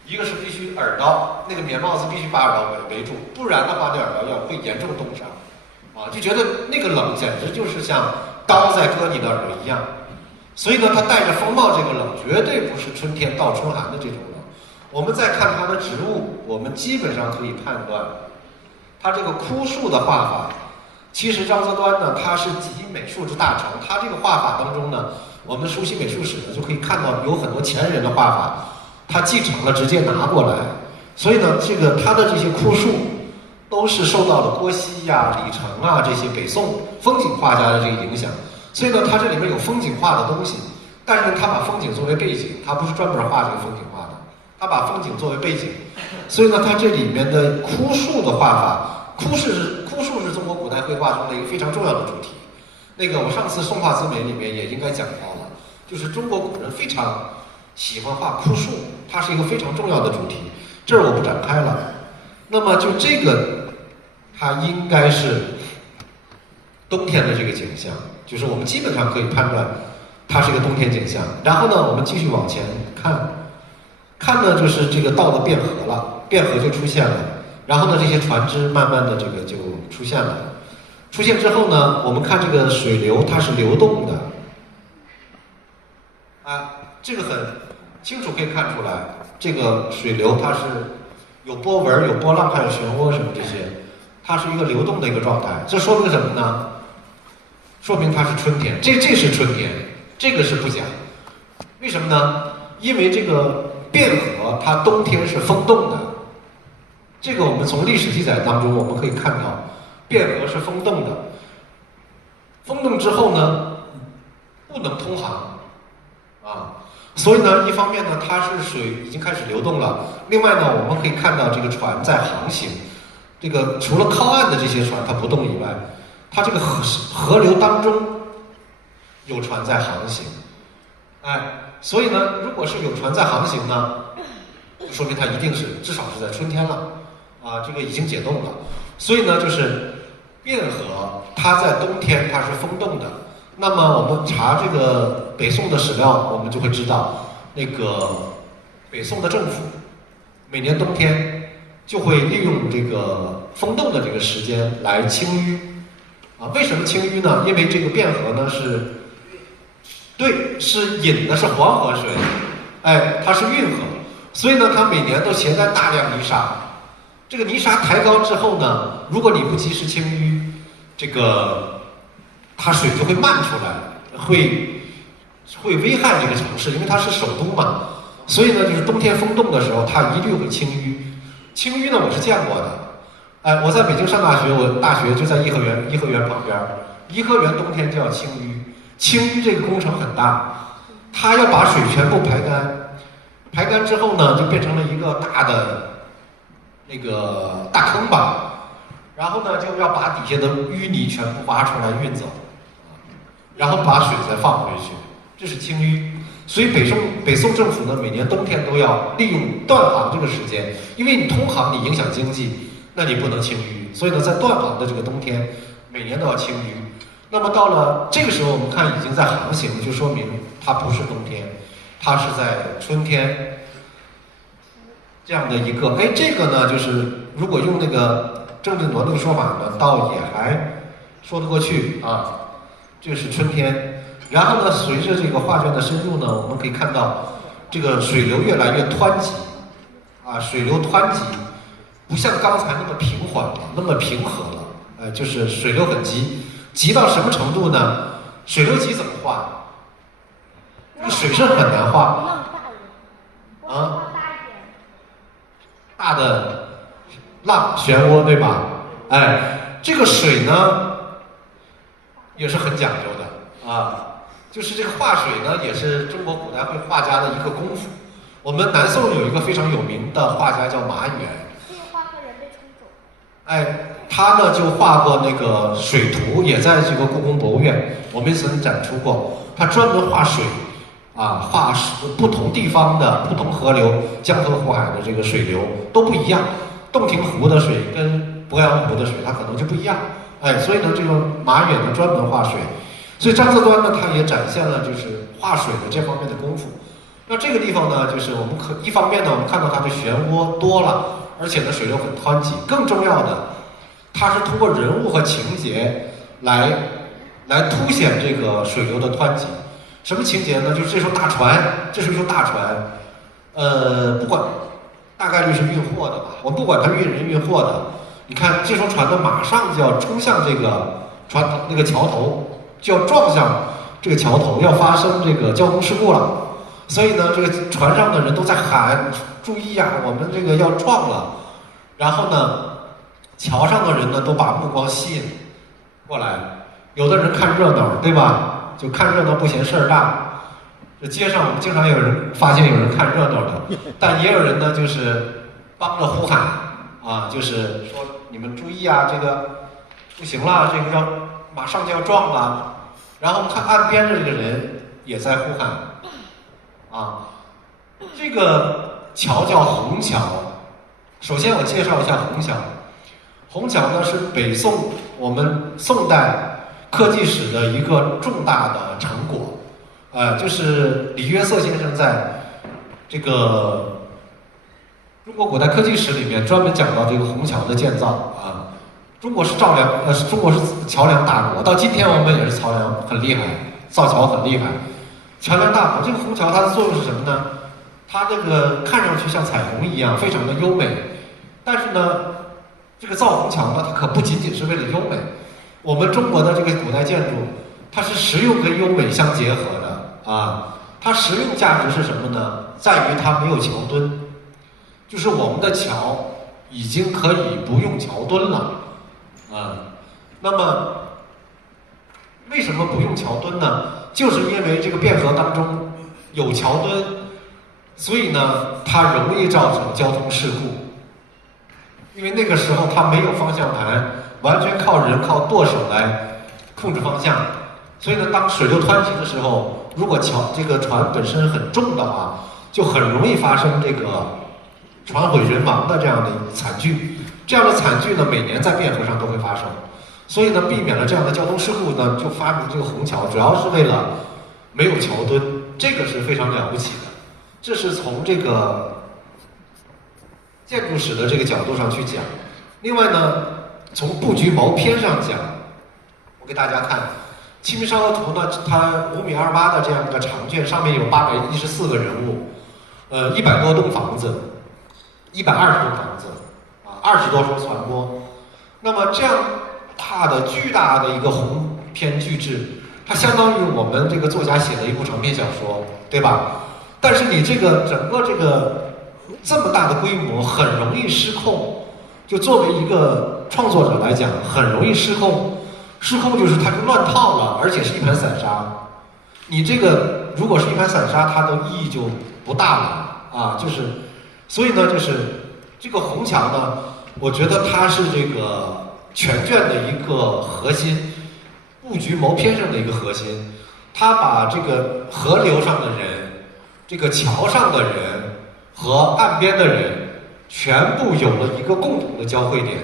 一个是必须耳朵那个棉帽子必须把耳朵围住，不然的话那耳朵会严重冻伤，就觉得那个冷简直就是像刀在割你的耳朵一样。所以呢，他戴着风帽，这个冷绝对不是春天倒春寒的这种冷。我们再看它的植物，我们基本上可以判断，它这个枯树的画法，其实张择端呢，他是集美术之大成。他这个画法当中呢，我们熟悉美术史呢，就可以看到有很多前人的画法，他继承了，直接拿过来。所以呢，它的这些枯树都是受到了郭熙呀、李成啊这些北宋风景画家的这个影响。所以呢，它这里面有风景画的东西，但是呢，它把风景作为背景，它不是专门画这个风景画的，它把风景作为背景。所以呢，它这里面的枯树的画法，枯树是中国古代绘画中的一个非常重要的主题。我上次宋画之美里面也应该讲到了，就是中国古人非常喜欢画枯树，它是一个非常重要的主题。这儿我不展开了。那么就这个，它应该是冬天的这个景象，就是我们基本上可以判断它是一个冬天景象。然后呢，我们继续往前看呢，就是这个到了汴河了，汴河就出现了。然后呢，这些船只慢慢的这个就出现了。出现之后呢，我们看这个水流它是流动的，这个很清楚可以看出来，这个水流它是有波纹、有波浪，还有漩涡什么这些，它是一个流动的一个状态。这说明什么呢？说明它是春天，这是春天，这个是不假。为什么呢？因为这个汴河它冬天是封冻的，这个我们从历史记载当中我们可以看到，汴河是封冻的。封冻之后呢，不能通航所以呢，一方面呢，它是水已经开始流动了；另外呢，我们可以看到这个船在航行。这个除了靠岸的这些船它不动以外，它这个河流当中有船在航行。所以呢，如果是有船在航行呢，说明它一定是至少是在春天了这个已经解冻了。所以呢，就是汴河它在冬天它是封冻的。那么我们查这个北宋的史料，我们就会知道，北宋的政府每年冬天就会利用这个封冻的这个时间来清淤为什么清淤呢？因为这个汴河呢是引的是黄河水，它是运河，所以呢它每年都携带大量泥沙。这个泥沙抬高之后呢，如果你不及时清淤，它水就会漫出来，会危害这个城市，因为它是首都嘛。所以呢，就是冬天封冻的时候，它一律会清淤。清淤呢，我是见过的。我在北京上大学，我大学就在颐和园旁边。颐和园冬天就要清淤，清淤这个工程很大，它要把水全部排干，排干之后呢，就变成了一个大的大坑吧。然后呢，就要把底下的淤泥全部挖出来运走。然后把水再放回去，这是清淤。所以北宋政府呢，每年冬天都要利用断航这个时间，因为你通航你影响经济，那你不能清淤。所以呢，在断航的这个冬天，每年都要清淤。那么到了这个时候，我们看已经在航行，就说明它不是冬天，它是在春天。这样的一个，这个呢，就是如果用郑振铎那个说法呢，倒也还说得过去这是春天。然后呢，随着这个画卷的深入呢，我们可以看到这个水流越来越湍急水流湍急，不像刚才那么平缓了，那么平和了就是水流很急，急到什么程度呢？水流急怎么画？水是很难画大的浪漩涡，对吧？这个水呢也是很讲究的就是这个画水呢，也是中国古代绘画家的一个功夫。我们南宋有一个非常有名的画家叫马远，这个画和人被冲走。他呢就画过那个水图，也在这个故宫博物院我们曾展出过。他专门画水画不同地方的不同河流，江河湖海的这个水流都不一样。洞庭湖的水跟鄱阳湖的水它可能就不一样。所以呢，这个马远呢专门画水。所以张择端呢，他也展现了就是画水的这方面的功夫。那这个地方呢，就是我们一方面呢，我们看到它的漩涡多了，而且呢水流很湍急。更重要的，它是通过人物和情节来凸显这个水流的湍急。什么情节呢？就是这艘大船，这是一艘大船，不管大概率是运货的吧，我不管它运人运货的。你看这艘船呢，马上就要冲向这个桥头，就要撞向这个桥头，要发生这个交通事故了。所以呢，这个船上的人都在喊：“注意呀，我们这个要撞了。”然后呢，桥上的人呢都把目光吸引过来，有的人看热闹，对吧？就看热闹不嫌事儿大。这街上我们经常有人发现有人看热闹的，但也有人呢就是帮着呼喊啊，就是说你们注意啊，这个不行了，这个要马上就要撞了。然后看岸边的这个人也在呼喊啊，这个桥叫虹桥。首先我介绍一下虹桥。虹桥呢是北宋我们宋代科技史的一个重大的成果，就是李约瑟先生在这个中国古代科技史里面专门讲到这个虹桥的建造啊。中国是桥梁大国，到今天我们也是桥梁很厉害，造桥很厉害，桥梁大国。这个虹桥它的作用是什么呢？它这个看上去像彩虹一样，非常的优美，但是呢，这个造虹桥呢，它可不仅仅是为了优美。我们中国的这个古代建筑，它是实用跟优美相结合的啊。它实用价值是什么呢？在于它没有桥墩，就是我们的桥已经可以不用桥墩了啊。那么为什么不用桥墩呢？就是因为这个汴河当中有桥墩，所以呢，它容易造成交通事故。因为那个时候它没有方向盘，完全靠人靠舵手来控制方向，所以呢，当水流湍急的时候，如果这个船本身很重的话，就很容易发生这个船毁人亡的这样的惨剧。这样的惨剧呢，每年在汴河上都会发生。所以呢，避免了这样的交通事故呢，就发明这个虹桥，主要是为了没有桥墩，这个是非常了不起的。这是从这个建筑史的这个角度上去讲。另外呢，从布局毛篇上讲，我给大家看《清明上河图》呢，它5.28米的这样一个长卷，上面有814个人物，100多栋房子，120栋房子，20多艘船舶。那么这样巨大的一个鸿篇巨制，它相当于我们这个作家写的一部长篇小说，对吧？但是你这个整个这么大的规模，很容易失控。就作为一个创作者来讲，很容易失控。失控就是它就乱套了，而且是一盘散沙。你这个如果是一盘散沙，它的意义就不大了啊。所以呢，就是这个虹桥呢，我觉得它是这个全卷的一个核心，布局谋篇上的一个核心。它把这个河流上的人，这个桥上的人和岸边的人，全部有了一个共同的交汇点。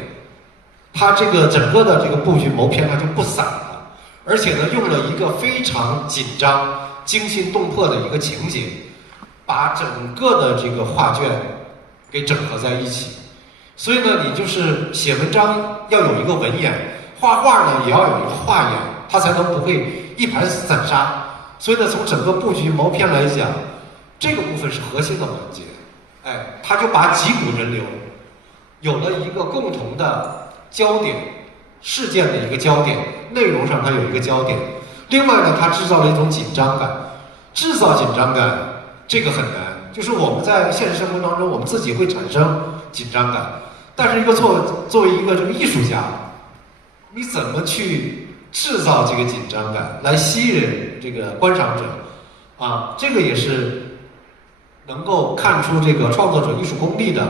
它这个整个的这个布局谋篇它就不散了，而且呢，用了一个非常紧张、惊心动魄的一个情节，把整个的这个画卷给整合在一起。所以呢，你就是写文章要有一个文眼，画画呢也要有一个画眼，它才能不会一盘散沙。所以呢，从整个布局谋篇来讲，这个部分是核心的环节。它就把几股人流有了一个共同的焦点，事件的一个焦点，内容上它有一个焦点。另外呢，它制造了一种紧张感。制造紧张感这个很难，就是我们在现实生活当中，我们自己会产生紧张感，但是作为一个这个艺术家，你怎么去制造这个紧张感，来吸引这个观赏者啊？这个也是能够看出这个创作者艺术功力的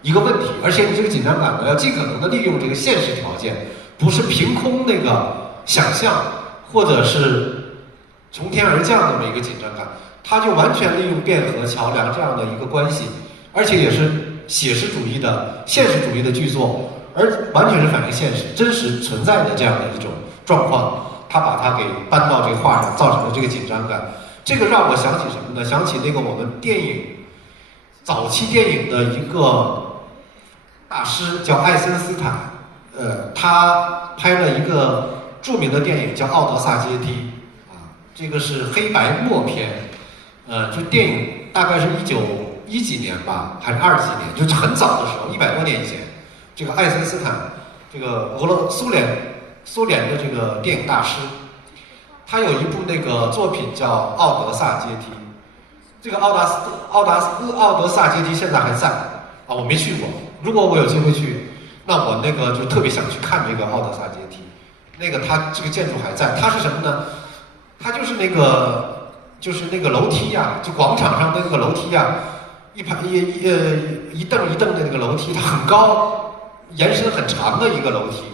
一个问题。而且你这个紧张感呢，要尽可能的利用这个现实条件，不是凭空那个想象或者是从天而降的这么一个紧张感，它就完全利用汴河桥梁这样的一个关系，而且也是写实主义的现实主义的剧作，而完全是反映现实真实存在的这样的一种状况，他把它给搬到这个画上，造成了这个紧张感。这个让我想起什么呢？想起那个我们早期电影的一个大师叫爱森斯坦，他拍了一个著名的电影叫《奥德萨阶梯》啊，这个是黑白默片，就电影大概是1910几年吧，还是20几年，就是很早的时候，100多年以前。这个爱森斯坦，这个苏联的这个电影大师，他有一部那个作品叫《奥德萨阶梯》。这个奥德萨阶梯现在还在啊，我没去过。如果我有机会去，那我那个就特别想去看这个奥德萨阶梯。那个它这个建筑还在，它是什么呢？它就是那个楼梯呀、就广场上的那个楼梯呀、一凳一凳的那个楼梯，它很高，延伸很长的一个楼梯，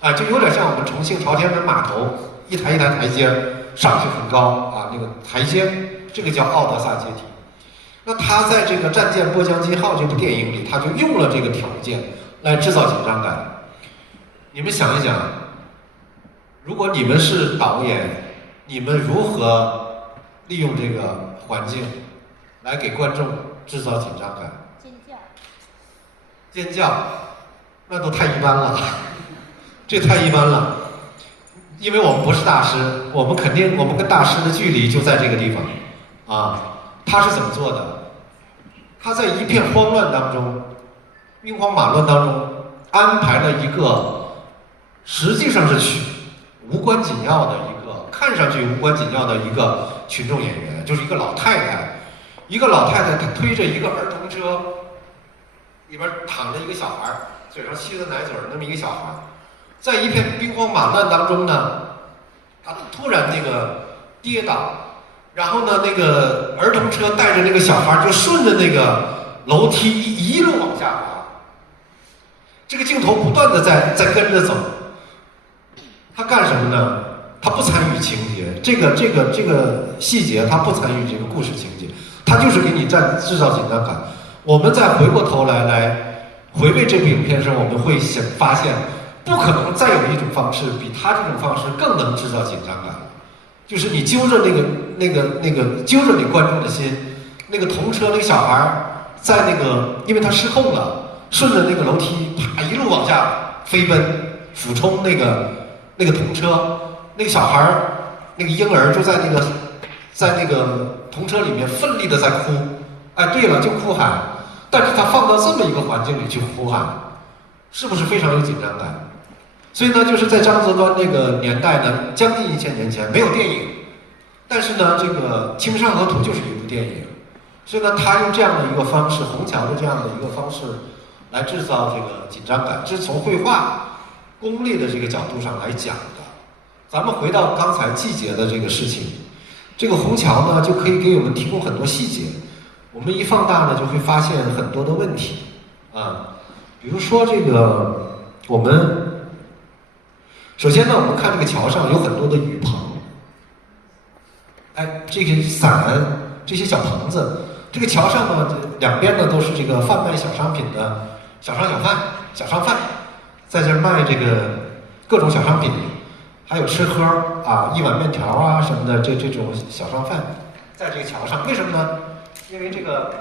啊，就有点像我们重庆朝天门码头一台一台台阶上去很高啊，那个台阶，这个叫奥德萨阶梯。那他在这个《战舰波江记号》这部电影里，他就用了这个条件来制造紧张感。你们想一想，如果你们是导演，你们如何利用这个环境来给观众制造紧张感？尖叫，那都太一般了，这太一般了。因为我们不是大师，我们跟大师的距离就在这个地方，啊，他是怎么做的？他在一片慌乱当中，兵荒马乱当中，安排了一个实际上是无关紧要的一个，看上去无关紧要的一个群众演员，就是一个老太太。一个老太太，她推着一个儿童车，里边躺着一个小孩，嘴上吸着奶嘴那么一个小孩，在一片兵荒马乱当中呢，他突然那个跌倒，然后呢，那个儿童车带着那个小孩就顺着那个楼梯一路往下滑。这个镜头不断的在跟着走。他干什么呢？他不参与情节，这个细节他不参与这个故事情节，他就是给你制造紧张感。我们再回过头来回味这部影片的时候，我们会发现，不可能再有一种方式比他这种方式更能制造紧张感。就是你揪着那个揪着你观众的心，那个童车那个小孩在那个，因为他失控了，顺着那个楼梯啪一路往下飞奔，俯冲那个童车，那个小孩那个婴儿就在那个童车里面奋力的在哭，哎，对了，就哭喊，但是他放到这么一个环境里去哭喊，是不是非常有紧张感？所以呢，就是在张择端那个年代呢，将近1000年前没有电影，但是呢，这个《青山河图》就是一部电影，所以呢，他用这样的一个方式，虹桥的这样的一个方式来制造这个紧张感，这是从绘画功力的这个角度上来讲的。咱们回到刚才季节的这个事情，这个虹桥呢就可以给我们提供很多细节，我们一放大呢就会发现很多的问题啊，比如说这个我们首先呢，我们看这个桥上有很多的雨棚，哎，这个伞，这些小棚子，这个桥上呢两边呢都是这个贩卖小商品的小商贩，在这卖这个各种小商品。还有吃喝啊，一碗面条啊什么的，这种小商贩，在这个桥上，为什么呢？因为这个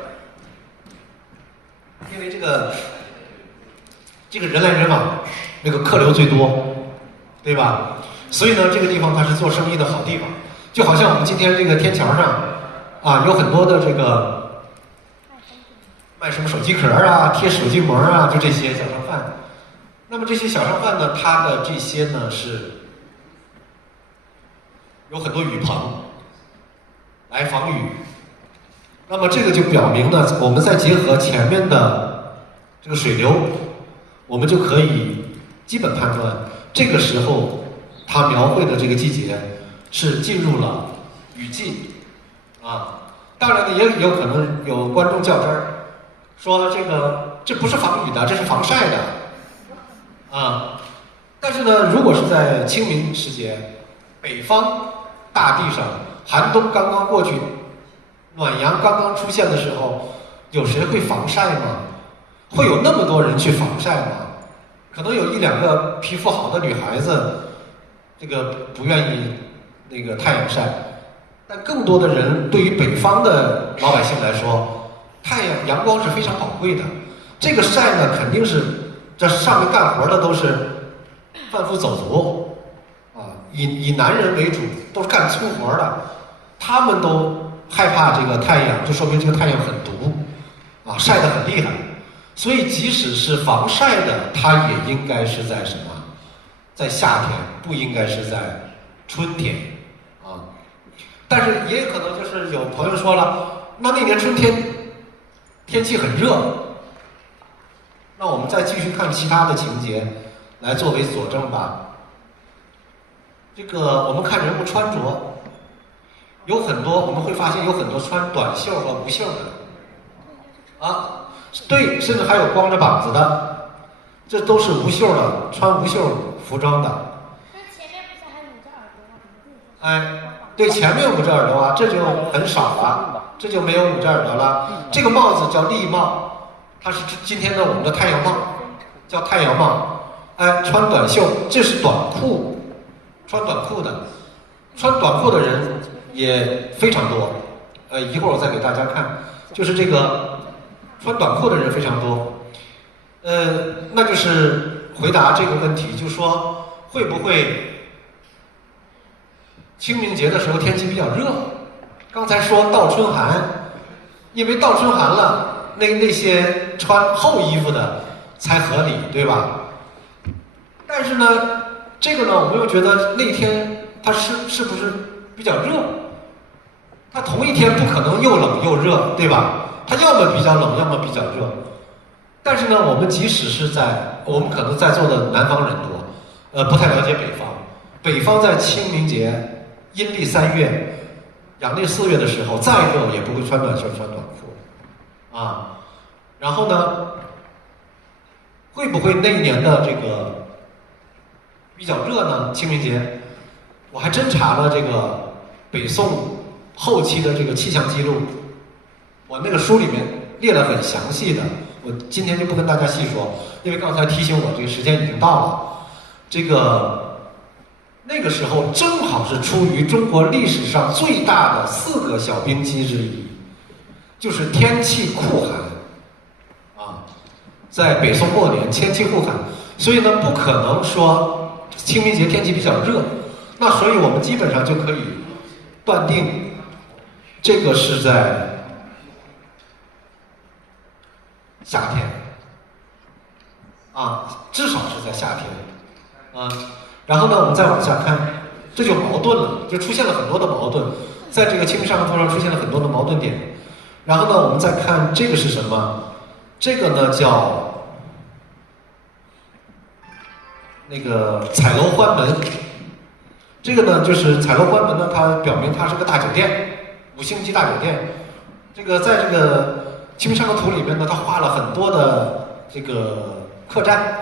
人来人往，那个客流最多，对吧？所以呢，这个地方它是做生意的好地方，就好像我们今天这个天桥上啊，有很多的这个卖什么手机壳啊、贴手机膜啊，就这些小商贩。那么这些小商贩呢，它的这些呢是有很多雨棚来防雨，那么这个就表明呢，我们再结合前面的这个水流，我们就可以基本判断，这个时候它描绘的这个季节是进入了雨季啊。当然呢，也有可能有观众较真儿，说这不是防雨的，这是防晒的啊。但是呢，如果是在清明时节，北方大地上寒冬刚刚过去，暖阳刚刚出现的时候，有谁会防晒吗？会有那么多人去防晒吗？可能有1-2个皮肤好的女孩子，这个不愿意那个太阳晒，但更多的人对于北方的老百姓来说，阳光是非常宝贵的。这个晒呢，肯定是这上面干活的都是贩夫走卒啊，以男人为主，都是干粗活的，他们都害怕这个太阳，就说明这个太阳很毒啊，晒得很厉害。所以即使是防晒的，它也应该是在什么？在夏天，不应该是在春天啊。但是也可能就是有朋友说了，那年春天天气很热，那我们再继续看其他的情节来作为佐证吧。这个我们看人物穿着，有很多我们会发现有很多穿短袖和无袖的，啊，对，甚至还有光着膀子的，这都是无袖的，穿无袖服装的。那前面不是还有捂着耳朵吗？哎，对，前面捂着耳朵啊，这就很少了，这就没有捂着耳朵了。这个帽子叫笠帽，它是今天的我们的太阳帽，叫太阳帽。哎，穿短袖，这是短裤。穿短裤的，穿短裤的人也非常多。一会儿我再给大家看，就是这个穿短裤的人非常多。那就是回答这个问题，就说会不会清明节的时候天气比较热？刚才说倒春寒，因为倒春寒了，那些穿厚衣服的才合理，对吧？但是呢。这个呢，我们又觉得那天它是不是比较热？它同一天不可能又冷又热，对吧？它要么比较冷，要么比较热。但是呢，我们即使是我们可能在座的南方人多，不太了解北方。北方在清明节阴历3月、阳历4月的时候，再热也不会穿短袖、穿短裤，啊。然后呢，会不会那一年的这个？比较热呢，清明节，我还真查了这个北宋后期的这个气象记录，我那个书里面列了很详细的，我今天就不跟大家细说，因为刚才提醒我这个时间已经到了。这个那个时候正好是出于中国历史上最大的4个小冰期之一，就是天气酷寒，啊，在北宋末年天气酷寒，所以呢不可能说。清明节天气比较热，那所以我们基本上就可以断定，这个是在夏天，啊，至少是在夏天，啊，然后呢，我们再往下看，这就矛盾了，就出现了很多的矛盾，在这个清明上河图上出现了很多的矛盾点，然后呢，我们再看这个是什么？这个呢叫。那个彩楼欢门，这个呢就是彩楼欢门呢，它表明它是个大酒店，5星级大酒店。这个在这个《清明上河图》里面呢，它画了很多的这个客栈，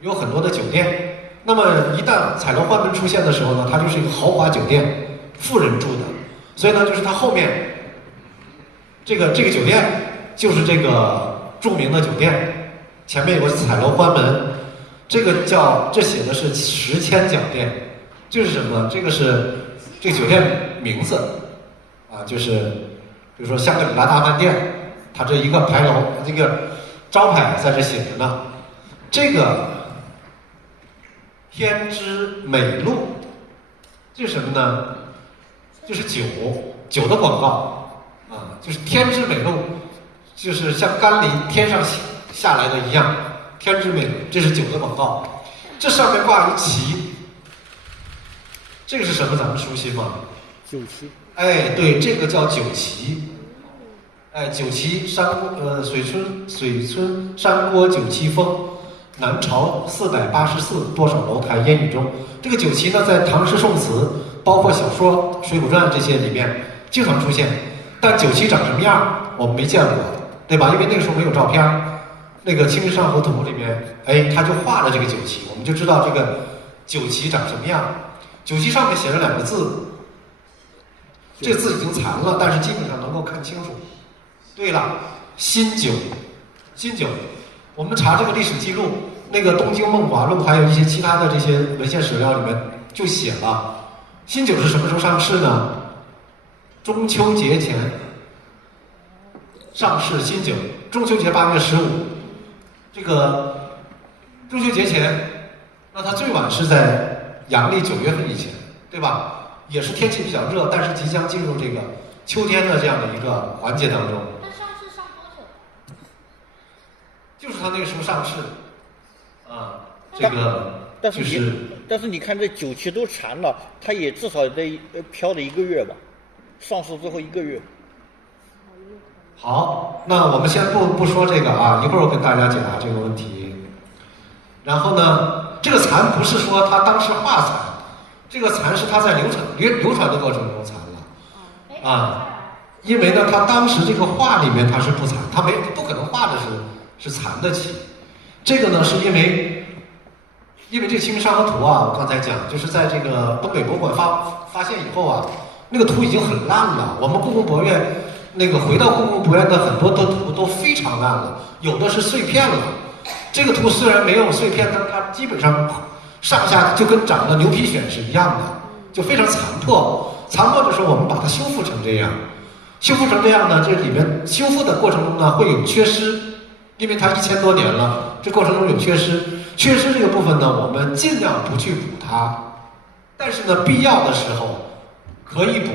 有很多的酒店。那么一旦彩楼欢门出现的时候呢，它就是一个豪华酒店，富人住的。所以呢，就是它后面这个酒店就是这个著名的酒店，前面有个彩楼欢门。这写的是10千脚店，这是什么？这个是这个酒店名字，啊，就是比如说香格里拉大饭店，它这一个牌楼，这个招牌在这写着呢。这个天之美露，这是什么呢？就是酒的广告，啊，就是天之美露，就是像甘霖天上下来的一样。天之美露，这是酒的广告，这上面挂一旗，这个是什么？咱们熟悉吗？酒旗。哎，对，这个叫酒旗。哎，酒旗水村山郭酒旗峰，南朝484多少楼台烟雨中。这个酒旗呢，在唐诗宋词，包括小说《水浒传》这些里面经常出现，但酒旗长什么样，我们没见过，对吧？因为那个时候没有照片。那个《清明上河图》里面，哎，他就画了这个酒旗，我们就知道这个酒旗长什么样。酒旗上面写着2个字，这个字已经残了，但是基本上能够看清楚。对了，新酒，新酒。我们查这个历史记录，那个《东京梦华录》还有一些其他的这些文献史料里面就写了，新酒是什么时候上市呢？中秋节前上市新酒，中秋节8月15。这个中秋节前，那它最晚是在阳历9月份以前，对吧？也是天气比较热，但是即将进入这个秋天的这样的一个环节当中。它上市上多久？就是它那个时候上市，啊，这个但是你看这酒旗都残了，它也至少得飘了1个月吧，上市之后1个月。好，那我们先不说这个啊，一会儿我跟大家解答这个问题。然后呢，这个蚕不是说他当时画蚕，这个蚕是他在流传的过程中蚕了啊。因为呢，他当时这个画里面他是不蚕，他不可能画的是蚕的旗。这个呢，是因为这个《清明上河图》啊，我刚才讲，就是在这个东北博物馆发现以后啊，那个图已经很烂了。我们故宫博物院回到故宫博物院的很多的图都非常烂了，有的是碎片了。这个图虽然没有碎片，但它基本上上下就跟长了牛皮癣是一样的，就非常残破。残破的时候，我们把它修复成这样。修复成这样呢，这里面修复的过程中呢会有缺失，因为它1000多年了，这过程中有缺失。缺失这个部分呢，我们尽量不去补它，但是呢，必要的时候可以补。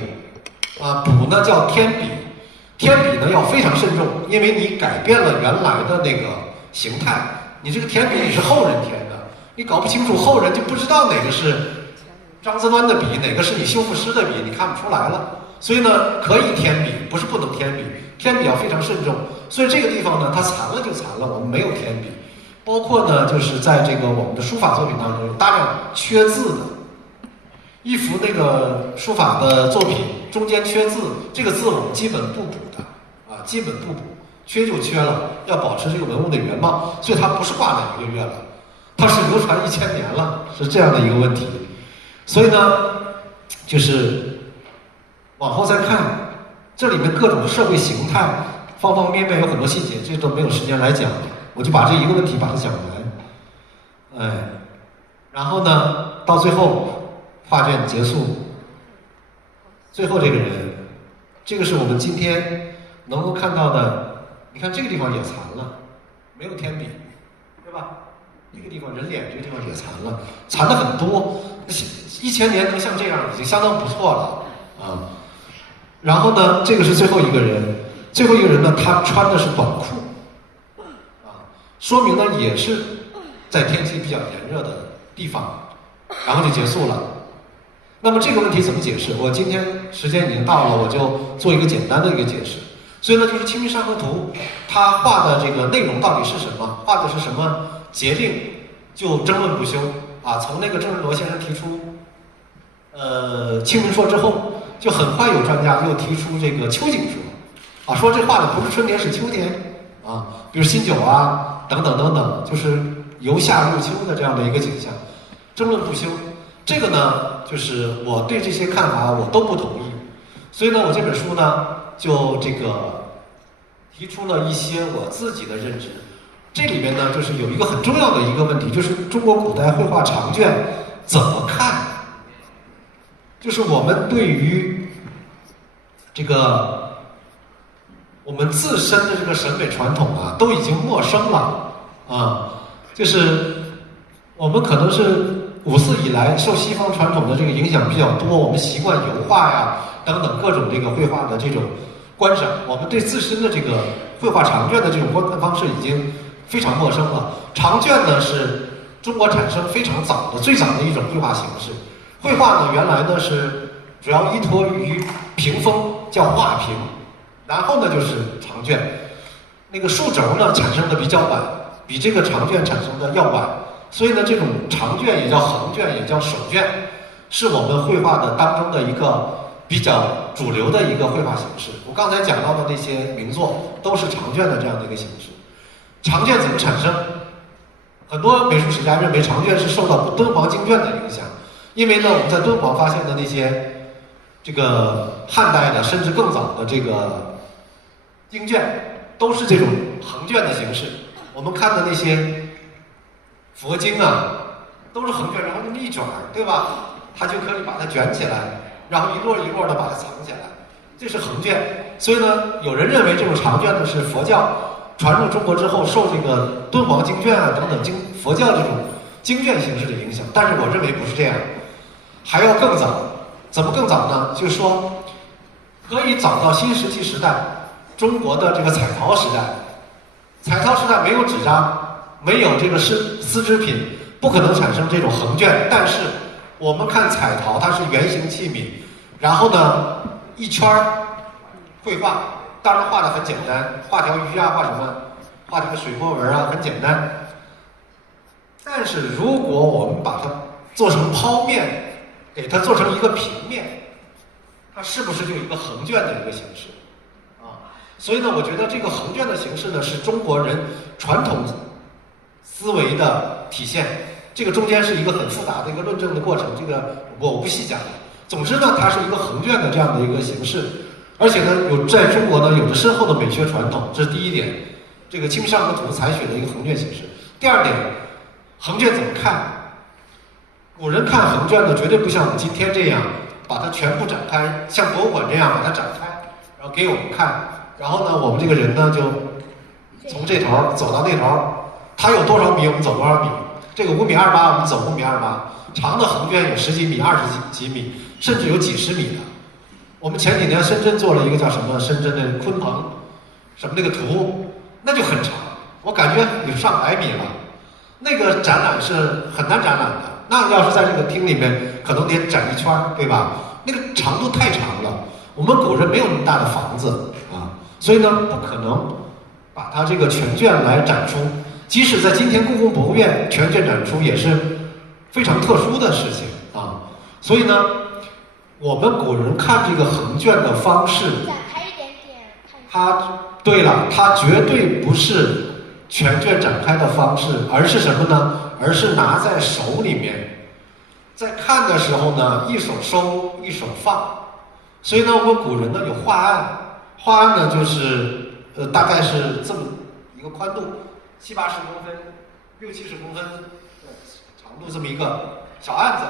补呢叫添笔，添笔呢要非常慎重，因为你改变了原来的那个形态，你这个添笔也是后人添的，你搞不清楚，后人就不知道哪个是张择端的笔，哪个是你修复师的笔，你看不出来了。所以呢，可以添笔，不是不能添笔，添笔要非常慎重。所以这个地方呢，它残了就残了，我们没有添笔。包括呢，就是在这个我们的书法作品当中，有大量缺字的。一幅那个书法的作品中间缺字，这个字我们基本不补的基本不补，缺就缺了，要保持这个文物的原貌。所以它不是挂了1个月了，它是流传1000年了，是这样的一个问题。所以呢，就是往后再看，这里面各种社会形态，方方面面有很多细节，这都没有时间来讲，我就把这一个问题把它讲完。然后呢，到最后画卷结束，最后这个人，这个是我们今天能够看到的。你看这个地方也残了，没有添笔，对吧？这个地方人脸这个地方也残了，残的很多。1000年能像这样，已经相当不错了啊。然后呢，这个是最后一个人，最后一个人呢，他穿的是短裤，说明呢也是在天气比较炎热的地方，然后就结束了。那么这个问题怎么解释？我今天时间已经到了，我就做一个简单的一个解释。所以呢，就是《清明上河图》，它画的这个内容到底是什么？画的是什么节令？就争论不休啊！从那个郑润铎先生提出清明说之后，就很快有专家又提出这个秋景说，说这画的不是春天是秋天啊，比如新酒啊等等等等，就是由夏入秋的这样的一个景象，争论不休。这个呢，就是我对这些看法我都不同意，所以呢，我这本书呢就这个提出了一些我自己的认知。这里面呢，就是有一个很重要的一个问题，就是中国古代绘画长卷怎么看？就是我们对于这个我们自身的这个审美传统啊，都已经陌生了啊。就是我们可能是5四以来受西方传统的这个影响比较多，我们习惯油画呀等等各种这个绘画的这种观赏，我们对自身的这个绘画长卷的这种观看方式已经非常陌生了。长卷呢是中国产生非常早的最早的一种绘画形式。绘画呢原来呢是主要依托于屏风，叫画屏，然后呢就是长卷。那个竖轴呢产生的比较晚，比这个长卷产生的要晚，所以呢这种长卷也叫横卷，也叫手卷，是我们绘画的当中的一个比较主流的一个绘画形式。我刚才讲到的那些名作都是长卷的这样的一个形式。长卷怎么产生？很多美术史家认为长卷是受到敦煌经卷的影响，因为呢我们在敦煌发现的那些这个汉代的甚至更早的这个经卷都是这种横卷的形式。我们看的那些佛经啊都是横卷，然后那么一卷，对吧？它就可以把它卷起来，然后一摞一摞的把它藏起来，这是横卷。所以呢有人认为这种长卷呢是佛教传入中国之后受这个敦煌经卷啊等等佛教这种经卷形式的影响，但是我认为不是这样，还要更早。怎么更早呢？就是说可以早到新石器时代，中国的这个彩陶时代。彩陶时代没有纸张，没有这个丝织品，不可能产生这种横卷。但是我们看彩陶，它是圆形器皿，然后呢一圈绘画，当然画的很简单，画条鱼啊，画什么，画这个水波纹啊，很简单。但是如果我们把它做成剖面，给它做成一个平面，它是不是就一个横卷的一个形式啊？所以呢，我觉得这个横卷的形式呢，是中国人传统思维的体现。这个中间是一个很复杂的一个论证的过程，这个我不细讲了。总之呢，它是一个横卷的这样的一个形式，而且呢，在中国呢有着深厚的美学传统，这是第一点。这个《清明上河图》采取了一个横卷形式。第二点，横卷怎么看？古人看横卷呢，绝对不像我们今天这样把它全部展开，像博物馆这样把它展开，然后给我们看。然后呢，我们这个人呢就从这头走到那头，他有多少米，我们走多少米。这个5.28米，我们走5.28米，长的横卷有10几米、20几米，甚至有几十米的。我们前几年深圳做了一个叫什么深圳的鲲鹏什么那个图，那就很长，我感觉有上百米了。那个展览是很难展览的，那要是在这个厅里面，可能得展一圈，对吧？那个长度太长了，我们古人没有那么大的房子啊，所以呢，不可能把它这个全卷来展出。即使在今天故宫博物院全卷展出，也是非常特殊的事情啊。所以呢，我们古人看这个横卷的方式，展开一点点看。它对了，它绝对不是全卷展开的方式，而是什么呢？而是拿在手里面，在看的时候呢，一手收，一手放。所以呢，我们古人呢有画案，画案呢就是大概是这么一个宽度，70-80公分，60-70公分长度这么一个小案子。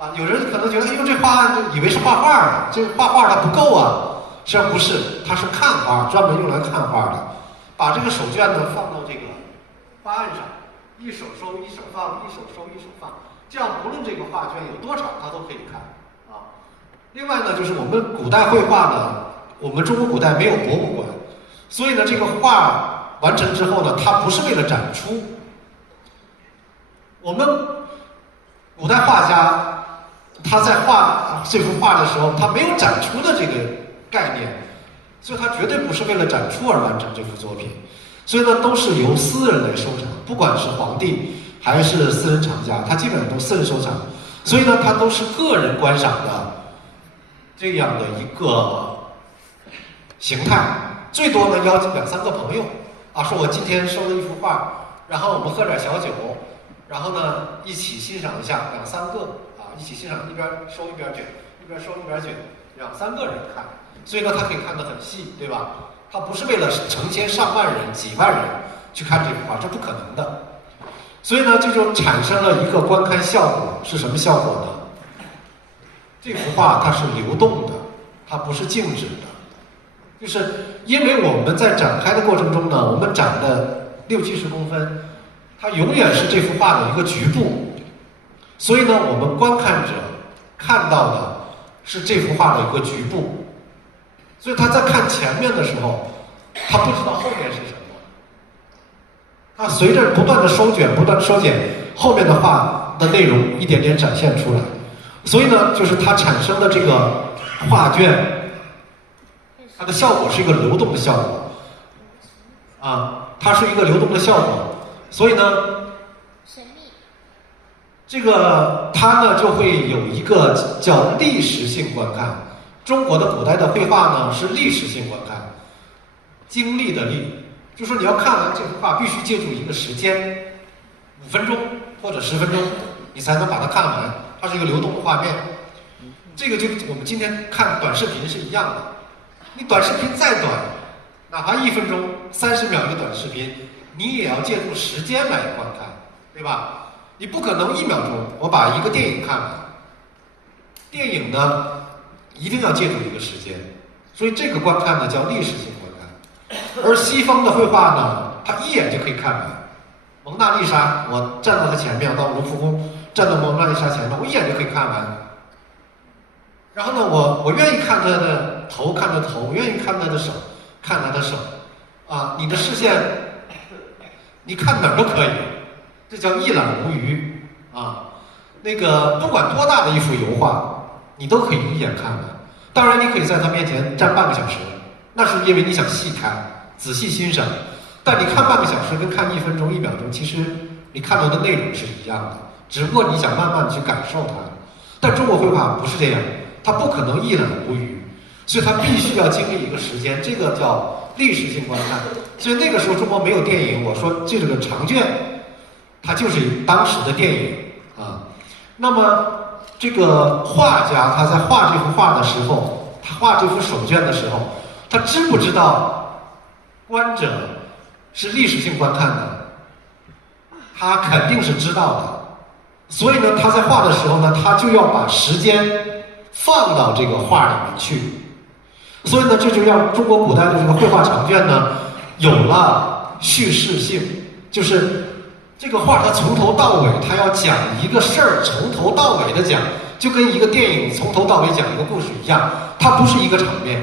啊，有人可能觉得，哎呦，这画案就以为是画画的，这画画它不够啊。实际上不是，它是看画，专门用来看画的。把这个手绢呢放到这个画案上，一手收一手放，一手收一手放，这样不论这个画卷有多长，它都可以看啊。另外呢，就是我们古代绘画呢，我们中国古代没有博物馆，所以呢，这个画完成之后呢，它不是为了展出。我们古代画家他在画这幅画的时候，他没有展出的这个概念，所以他绝对不是为了展出而完成这幅作品。所以呢，都是由私人来收藏，不管是皇帝还是私人藏家，他基本上都私人收藏。所以呢，他都是个人观赏的这样的一个形态。最多呢，邀请2-3个朋友啊，说我今天收了一幅画，然后我们喝点小酒，然后呢一起欣赏一下，2-3个啊，一起欣赏，一边收一边卷，一边收一边卷，2-3个人看。所以呢，他可以看得很细，对吧？他不是为了成千上万人、几万人去看这幅画，这不可能的。所以呢，这就产生了一个观看效果，是什么效果呢？这幅画它是流动的，它不是静止的。就是因为我们在展开的过程中呢，我们展的60-70公分，它永远是这幅画的一个局部，所以呢，我们观看者看到的是这幅画的一个局部，所以他在看前面的时候，他不知道后面是什么，他随着不断的收卷，不断的收剪，后面的画的内容一点点展现出来，所以呢，就是它产生的这个画卷。它的效果是一个流动的效果，啊，它是一个流动的效果，所以呢，神秘，这个它呢就会有一个叫历史性观看。中国的古代的绘画呢是历史性观看，经历的历，就说你要看完这幅画，必须借助一个时间，5分钟或者10分钟，你才能把它看完。它是一个流动的画面，这个就我们今天看短视频是一样的。你短视频再短，哪怕1分钟、30秒一个短视频，你也要借助时间来观看，对吧？你不可能1秒钟我把一个电影看完。电影呢，一定要借助一个时间，所以这个观看呢叫历史性观看。而西方的绘画呢，它一眼就可以看完。蒙娜丽莎，我站到它前面，到卢浮宫站到蒙娜丽莎前面，我一眼就可以看完。然后呢，我愿意看他的头，看他的头；我愿意看他的手，看他的手。啊，你的视线，你看哪儿都可以，这叫一览无余啊。那个不管多大的一幅油画，你都可以一眼看完。当然，你可以在他面前站半个小时，那是因为你想细看、仔细欣赏。但你看半个小时跟看1分钟、1秒钟，其实你看到的内容是一样的，只不过你想慢慢的去感受它。但中国绘画不是这样，它不可能一览无余，所以它必须要经历一个时间，这个叫历史性观看。所以那个时候中国没有电影，我说这个长卷，它就是当时的电影啊。那么这个画家他在画这幅画的时候，他画这幅手卷的时候，他知不知道观者是历史性观看的？他肯定是知道的。所以呢，他在画的时候呢，他就要把时间放到这个画里面去。所以呢，这就让中国古代的这个绘画长卷呢，有了叙事性，就是这个画它从头到尾，它要讲一个事儿，从头到尾的讲，就跟一个电影从头到尾讲一个故事一样，它不是一个场面，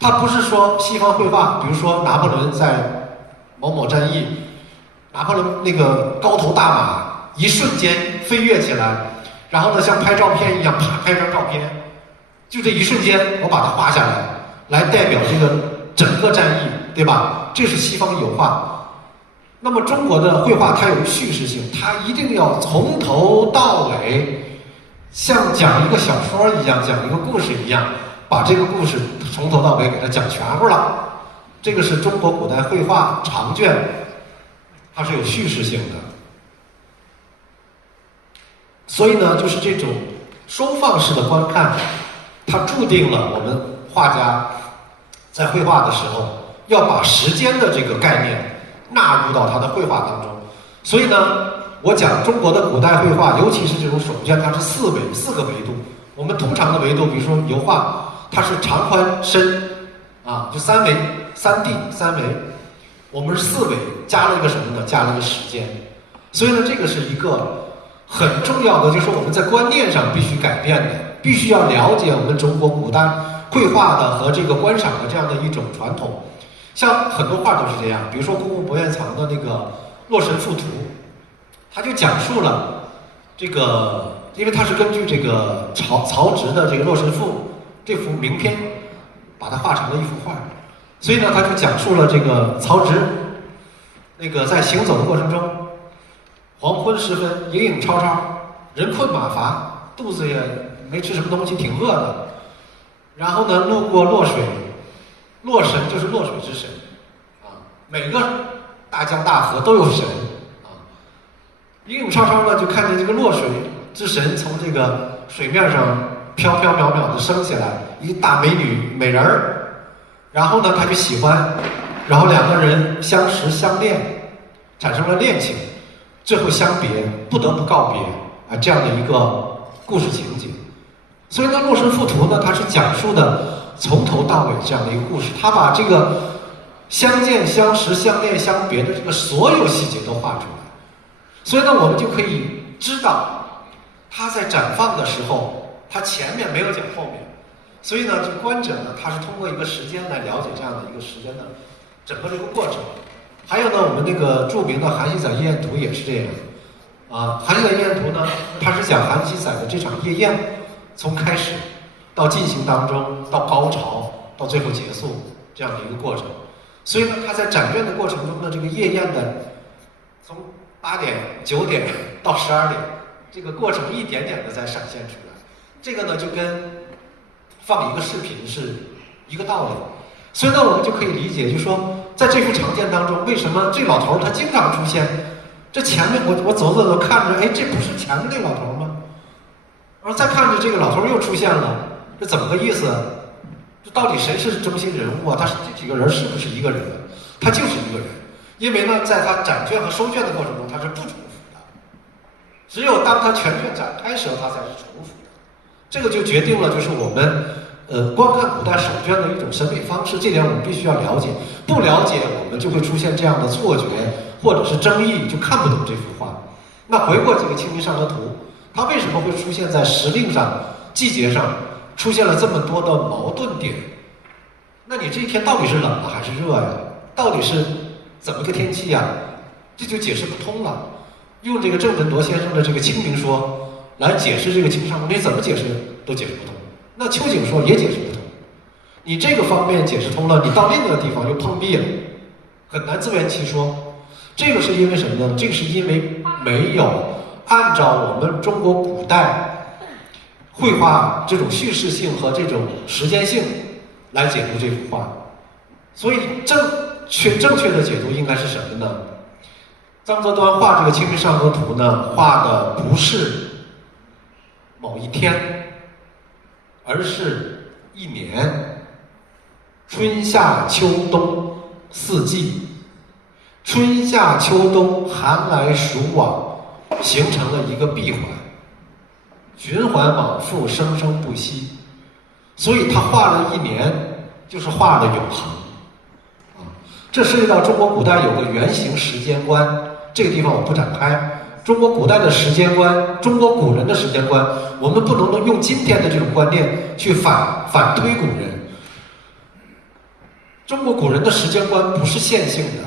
它不是说西方绘画，比如说拿破仑在某某战役，拿破仑那个高头大马一瞬间飞跃起来，然后呢像拍照片一样，啪拍张照片，就这一瞬间我把它画下来，来代表这个整个战役，对吧？这是西方油画。那么中国的绘画它有叙事性，它一定要从头到尾，像讲一个小说一样，讲一个故事一样，把这个故事从头到尾给它讲全乎了。这个是中国古代绘画长卷，它是有叙事性的。所以呢，就是这种收放式的观看，它注定了我们画家在绘画的时候要把时间的这个概念纳入到他的绘画当中。所以呢，我讲中国的古代绘画，尤其是这种手卷，它是四个维度。我们通常的维度，比如说油画，它是长宽深啊，就3维、3D、3维。我们是4维，加了一个什么呢？加了一个时间。所以呢，这个是一个很重要的，就是我们在观念上必须改变的，必须要了解我们中国古代绘画的和这个观赏的这样的一种传统。像很多画都是这样，比如说故宫博物院藏的那个《洛神赋图》，它就讲述了这个，因为它是根据这个曹植的这个《洛神赋》这幅名篇，把它画成了一幅画，所以呢，它就讲述了这个曹植那个在行走的过程中，黄昏时分，影影绰绰，人困马乏，肚子也没吃什么东西，挺饿的。然后呢，路过洛水，洛神就是洛水之神啊，每个大江大河都有神啊。影影绰绰呢，就看见这个洛水之神从这个水面上飘飘渺渺的升起来，一个大美女美人儿，然后呢，他就喜欢，然后两个人相识相恋，产生了恋情。最后相别，不得不告别啊，这样的一个故事情节。所以呢，《洛神赋图》呢，它是讲述的从头到尾这样的一个故事，它把这个相见、相识、相恋、相别的这个所有细节都画出来。所以呢，我们就可以知道，它在展放的时候，它前面没有讲后面。所以呢，这个观者呢，他是通过一个时间来了解这样的一个时间的整个这个过程。还有呢，我们那个著名的《韩熙载夜宴图》也是这样，啊，《韩熙载夜宴图》呢，它是讲韩熙载的这场夜宴，从开始到进行当中，到高潮，到最后结束这样的一个过程。所以呢，它在展卷的过程中的这个夜宴的，从8点、9点到12点，这个过程一点点的在闪现出来。这个呢，就跟放一个视频是一个道理。所以呢，我们就可以理解，就是说，在这幅长卷当中，为什么这老头他经常出现？这前面我走走看着，哎，这不是前面那老头吗？然后再看着这个老头又出现了，这怎么个意思？这到底谁是中心人物啊？他是这几个人是不是一个人？他就是一个人，因为呢，在他展卷和收卷的过程中，他是不重复的，只有当他全卷展开时候，他才是重复的。这个就决定了，就是我们观看古代手卷的一种审美方式，这点我们必须要了解。不了解，我们就会出现这样的错觉或者是争议，就看不懂这幅画。那回过这个《清明上河图》，它为什么会出现在时令上、季节上出现了这么多的矛盾点？那你这一天到底是冷了还是热呀？到底是怎么个天气呀？这就解释不通了。用这个郑文铎先生的这个清明说来解释这个清明上河图，你怎么解释都解释不通。那秋瑾说也解释不通。你这个方面解释通了，你到另一个地方又碰壁了，很难自圆其说。这个是因为什么呢？这个是因为没有按照我们中国古代绘画这种叙事性和这种时间性来解读这幅画，所以正确的解读应该是什么呢？张择端画这个《清明上河图》呢，画的不是某一天，而是一年，春夏秋冬四季，春夏秋冬寒来暑往，形成了一个闭环，循环往复，生生不息。所以他画了一年，就是画的永恒。这涉及到中国古代有个圆形时间观，这个地方我不展开。中国古代的时间观，中国古人的时间观，我们不能用今天的这种观念去反推古人。中国古人的时间观不是线性的，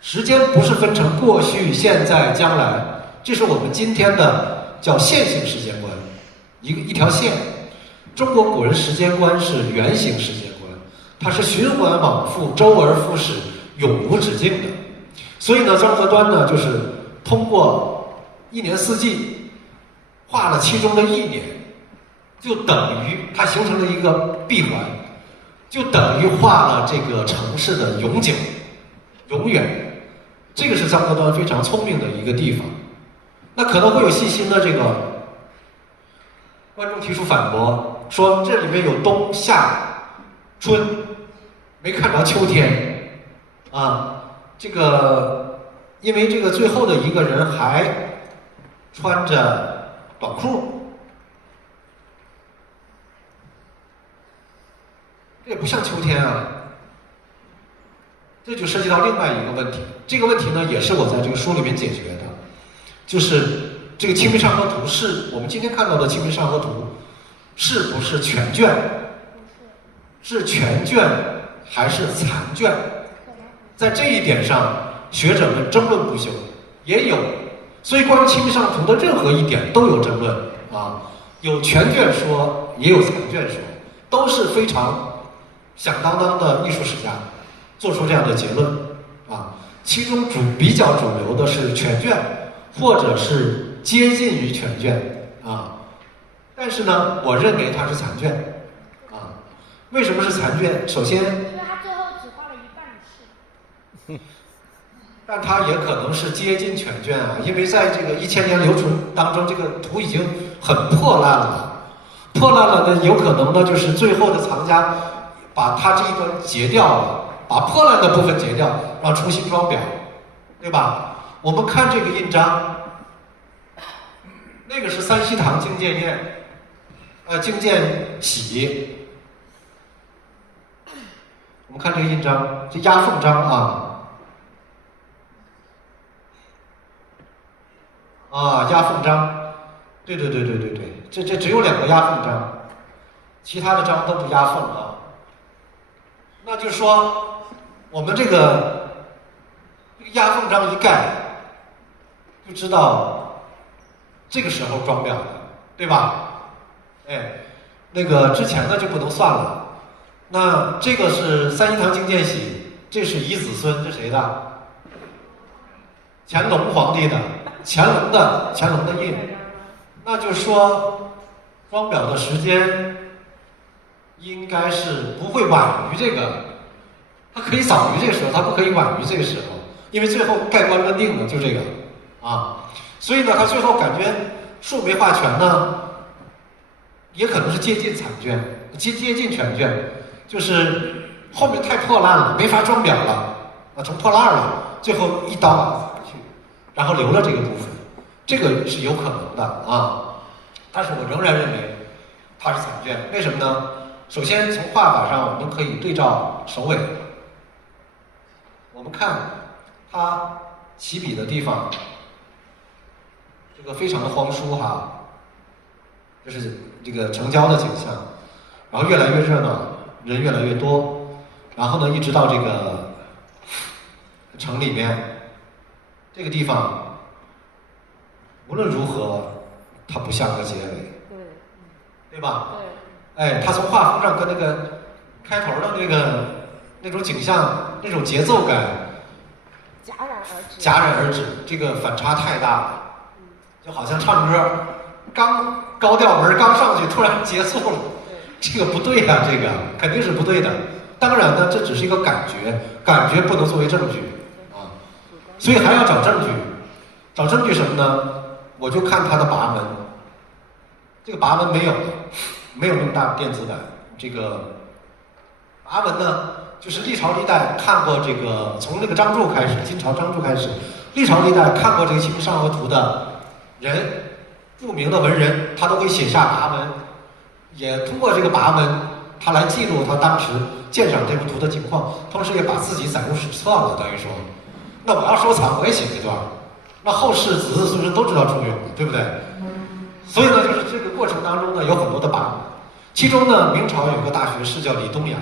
时间不是分成过去、现在、将来，这是我们今天的叫线性时间观，一条线。中国古人时间观是圆形时间观，它是循环往复、周而复始、永无止境的。所以呢，张择端呢，就是通过一年四季画了其中的一年，就等于它形成了一个闭环，就等于画了这个城市的永久、永远。这个是张择端非常聪明的一个地方。那可能会有细心的这个观众提出反驳，说这里面有冬夏春，没看着秋天啊。这个因为这个最后的一个人还穿着短裤，这也不像秋天啊。这就涉及到另外一个问题，这个问题呢也是我在这个书里面解决的，就是这个《清明上河图》是我们今天看到的《清明上河图》是不是全卷？是全卷还是残卷？在这一点上，学者们争论不休，也有。所以关于《清明上河图》的任何一点都有争论啊，有全卷说，也有残卷说，都是非常响当当的艺术史家做出这样的结论啊。其中比较主流的是全卷，或者是接近于全卷啊。但是呢，我认为它是残卷啊。为什么是残卷？首先，因为他最后只画了一半的事。但它也可能是接近全卷啊，因为在这个1000年留存当中，这个图已经很破烂了。破烂了呢，有可能呢就是最后的藏家把它这一段截掉了，把破烂的部分截掉，然后重新装裱，对吧？我们看这个印章，那个是三希堂经鉴宴，经鉴玺。我们看这个印章，这压凤章压凤章，对，这只有2个压凤章，其他的章都不压凤啊。那就说我们这个压凤章一盖，就知道这个时候装裱的，对吧？那个之前的就不能算了。那这个是三希堂经鉴玺，这是遗子孙，这谁的？乾隆皇帝的，乾隆的印。那就说装裱的时间应该是不会晚于这个，它可以早于这个时候，它不可以晚于这个时候，因为最后盖棺论定的就这个啊。所以呢，他最后感觉数没画全呢，也可能是接近残卷，接近全卷。就是后面太破烂了，没法装裱了，成破烂了，最后一刀把它裁去，然后留了这个部分，这个是有可能的啊。但是我仍然认为它是残卷，为什么呢？首先从画法上，我们可以对照首尾，我们看它起笔的地方，这个非常的荒疏哈，这是这个城郊的景象，然后越来越热闹。人越来越多，然后呢，一直到这个城里面，这个地方无论如何，它不像个结尾，对吧？它从画风上跟那个开头的那种景象、那种节奏感戛然而止，这个反差太大了，就好像唱歌，刚高调门刚上去，突然结束了，这个不对呀，这个肯定是不对的。当然呢，这只是一个感觉，感觉不能作为证据啊，所以还要找证据。找证据什么呢？我就看它的跋文，这个跋文没有那么大电子版。这个跋文呢，就是历朝历代看过这个，从这个张铸开始，金朝张铸开始，历朝历代看过这个《清明上河图》的人，著名的文人，他都会写下跋文，也通过这个跋文，他来记录他当时鉴赏这幅图的情况，同时也把自己载入史册了，等于说，那我要收藏，我也写这段，那后世子子孙孙都知道朱永了，对不对？所以呢，就是这个过程当中呢，有很多的跋文，其中呢，明朝有个大学士叫李东阳，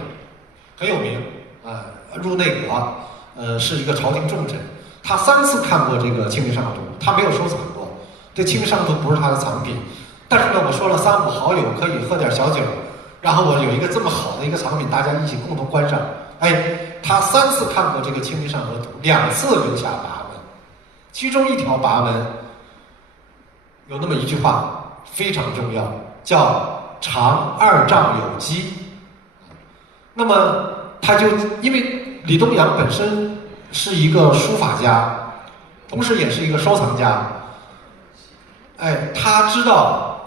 很有名啊，入内阁，是一个朝廷重臣，他3次看过这个《清明上河图》，他没有收藏过，这《清明上河图》不是他的藏品，但是呢，我说了3、5好友可以喝点小酒。然后我有一个这么好的一个藏品，大家一起共同观赏。哎，他3次看过这个《清明上河图》，2次留下跋文，其中一条跋文有那么一句话非常重要，叫“长2丈有基”。那么他就因为李东阳本身是一个书法家，同时也是一个收藏家，哎，他知道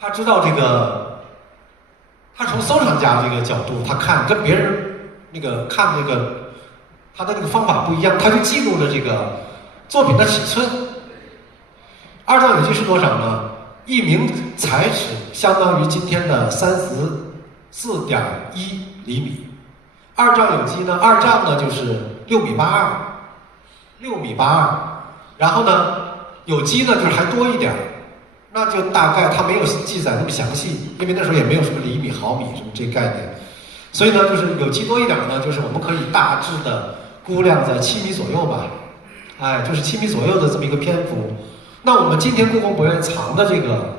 这个。他从收藏家这个角度，他看跟别人看他的那个方法不一样，他就记录了这个作品的尺寸。2丈有基是多少呢？1名彩尺相当于今天的34.1厘米。2丈有基呢，2丈呢就是6.82米，6.82米。然后呢，有基呢就是还多一点。那就大概他没有记载那么详细，因为那时候也没有什么厘米、毫米什么这概念，所以呢，就是有基多一点呢，就是我们可以大致的估量在7米左右吧，哎，就是7米左右的这么一个篇幅。那我们今天故宫博物院藏的这个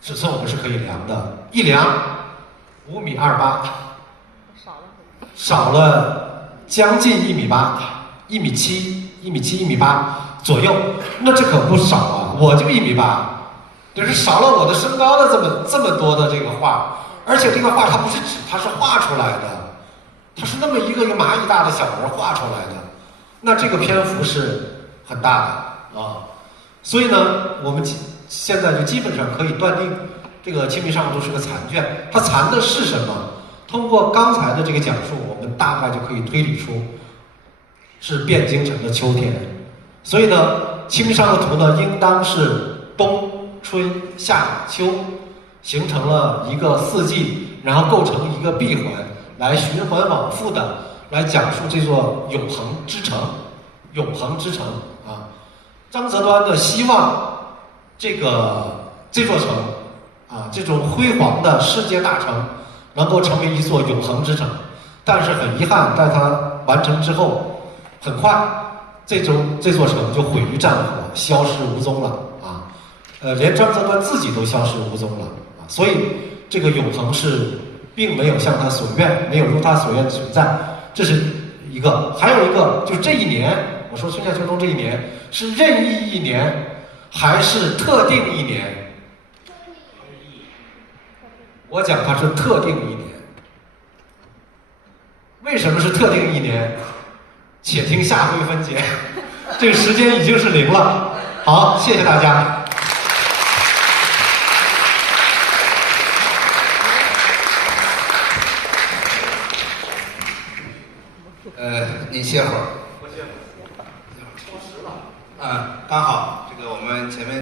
尺寸，我们是可以量的，一量5.28米，少了将近1.8米，1.7米、1.8米左右，那这可不少啊，我就1.8米。就是少了我的身高的这么多的这个画，而且这个画它不是纸，它是画出来的，它是那么一个蚂蚁大的小人画出来的，那这个篇幅是很大的啊。所以呢，我们现在就基本上可以断定，这个《清明上河图》是个残卷。它残的是什么？通过刚才的这个讲述，我们大概就可以推理出是汴京城的秋天。所以呢，《清明上河图》呢，应当是冬、春、夏、秋形成了一个4季，然后构成一个闭环，来循环往复的来讲述这座永恒之城啊。张择端呢希望这座城啊，这种辉煌的世界大城能够成为一座永恒之城，但是很遗憾，在它完成之后，很快这座城就毁于战火，消失无踪了。连张择端自己都消失无踪了啊！所以这个永恒是并没有向他所愿，没有如他所愿存在，这是一个。还有一个就是这一年，我说春夏秋冬这一年是任意一年还是特定一年？我讲它是特定一年。为什么是特定一年？且听下回分解。这个时间已经是0了。好，谢谢大家。您歇会儿。我歇会儿。超时了。刚好这个我们前面。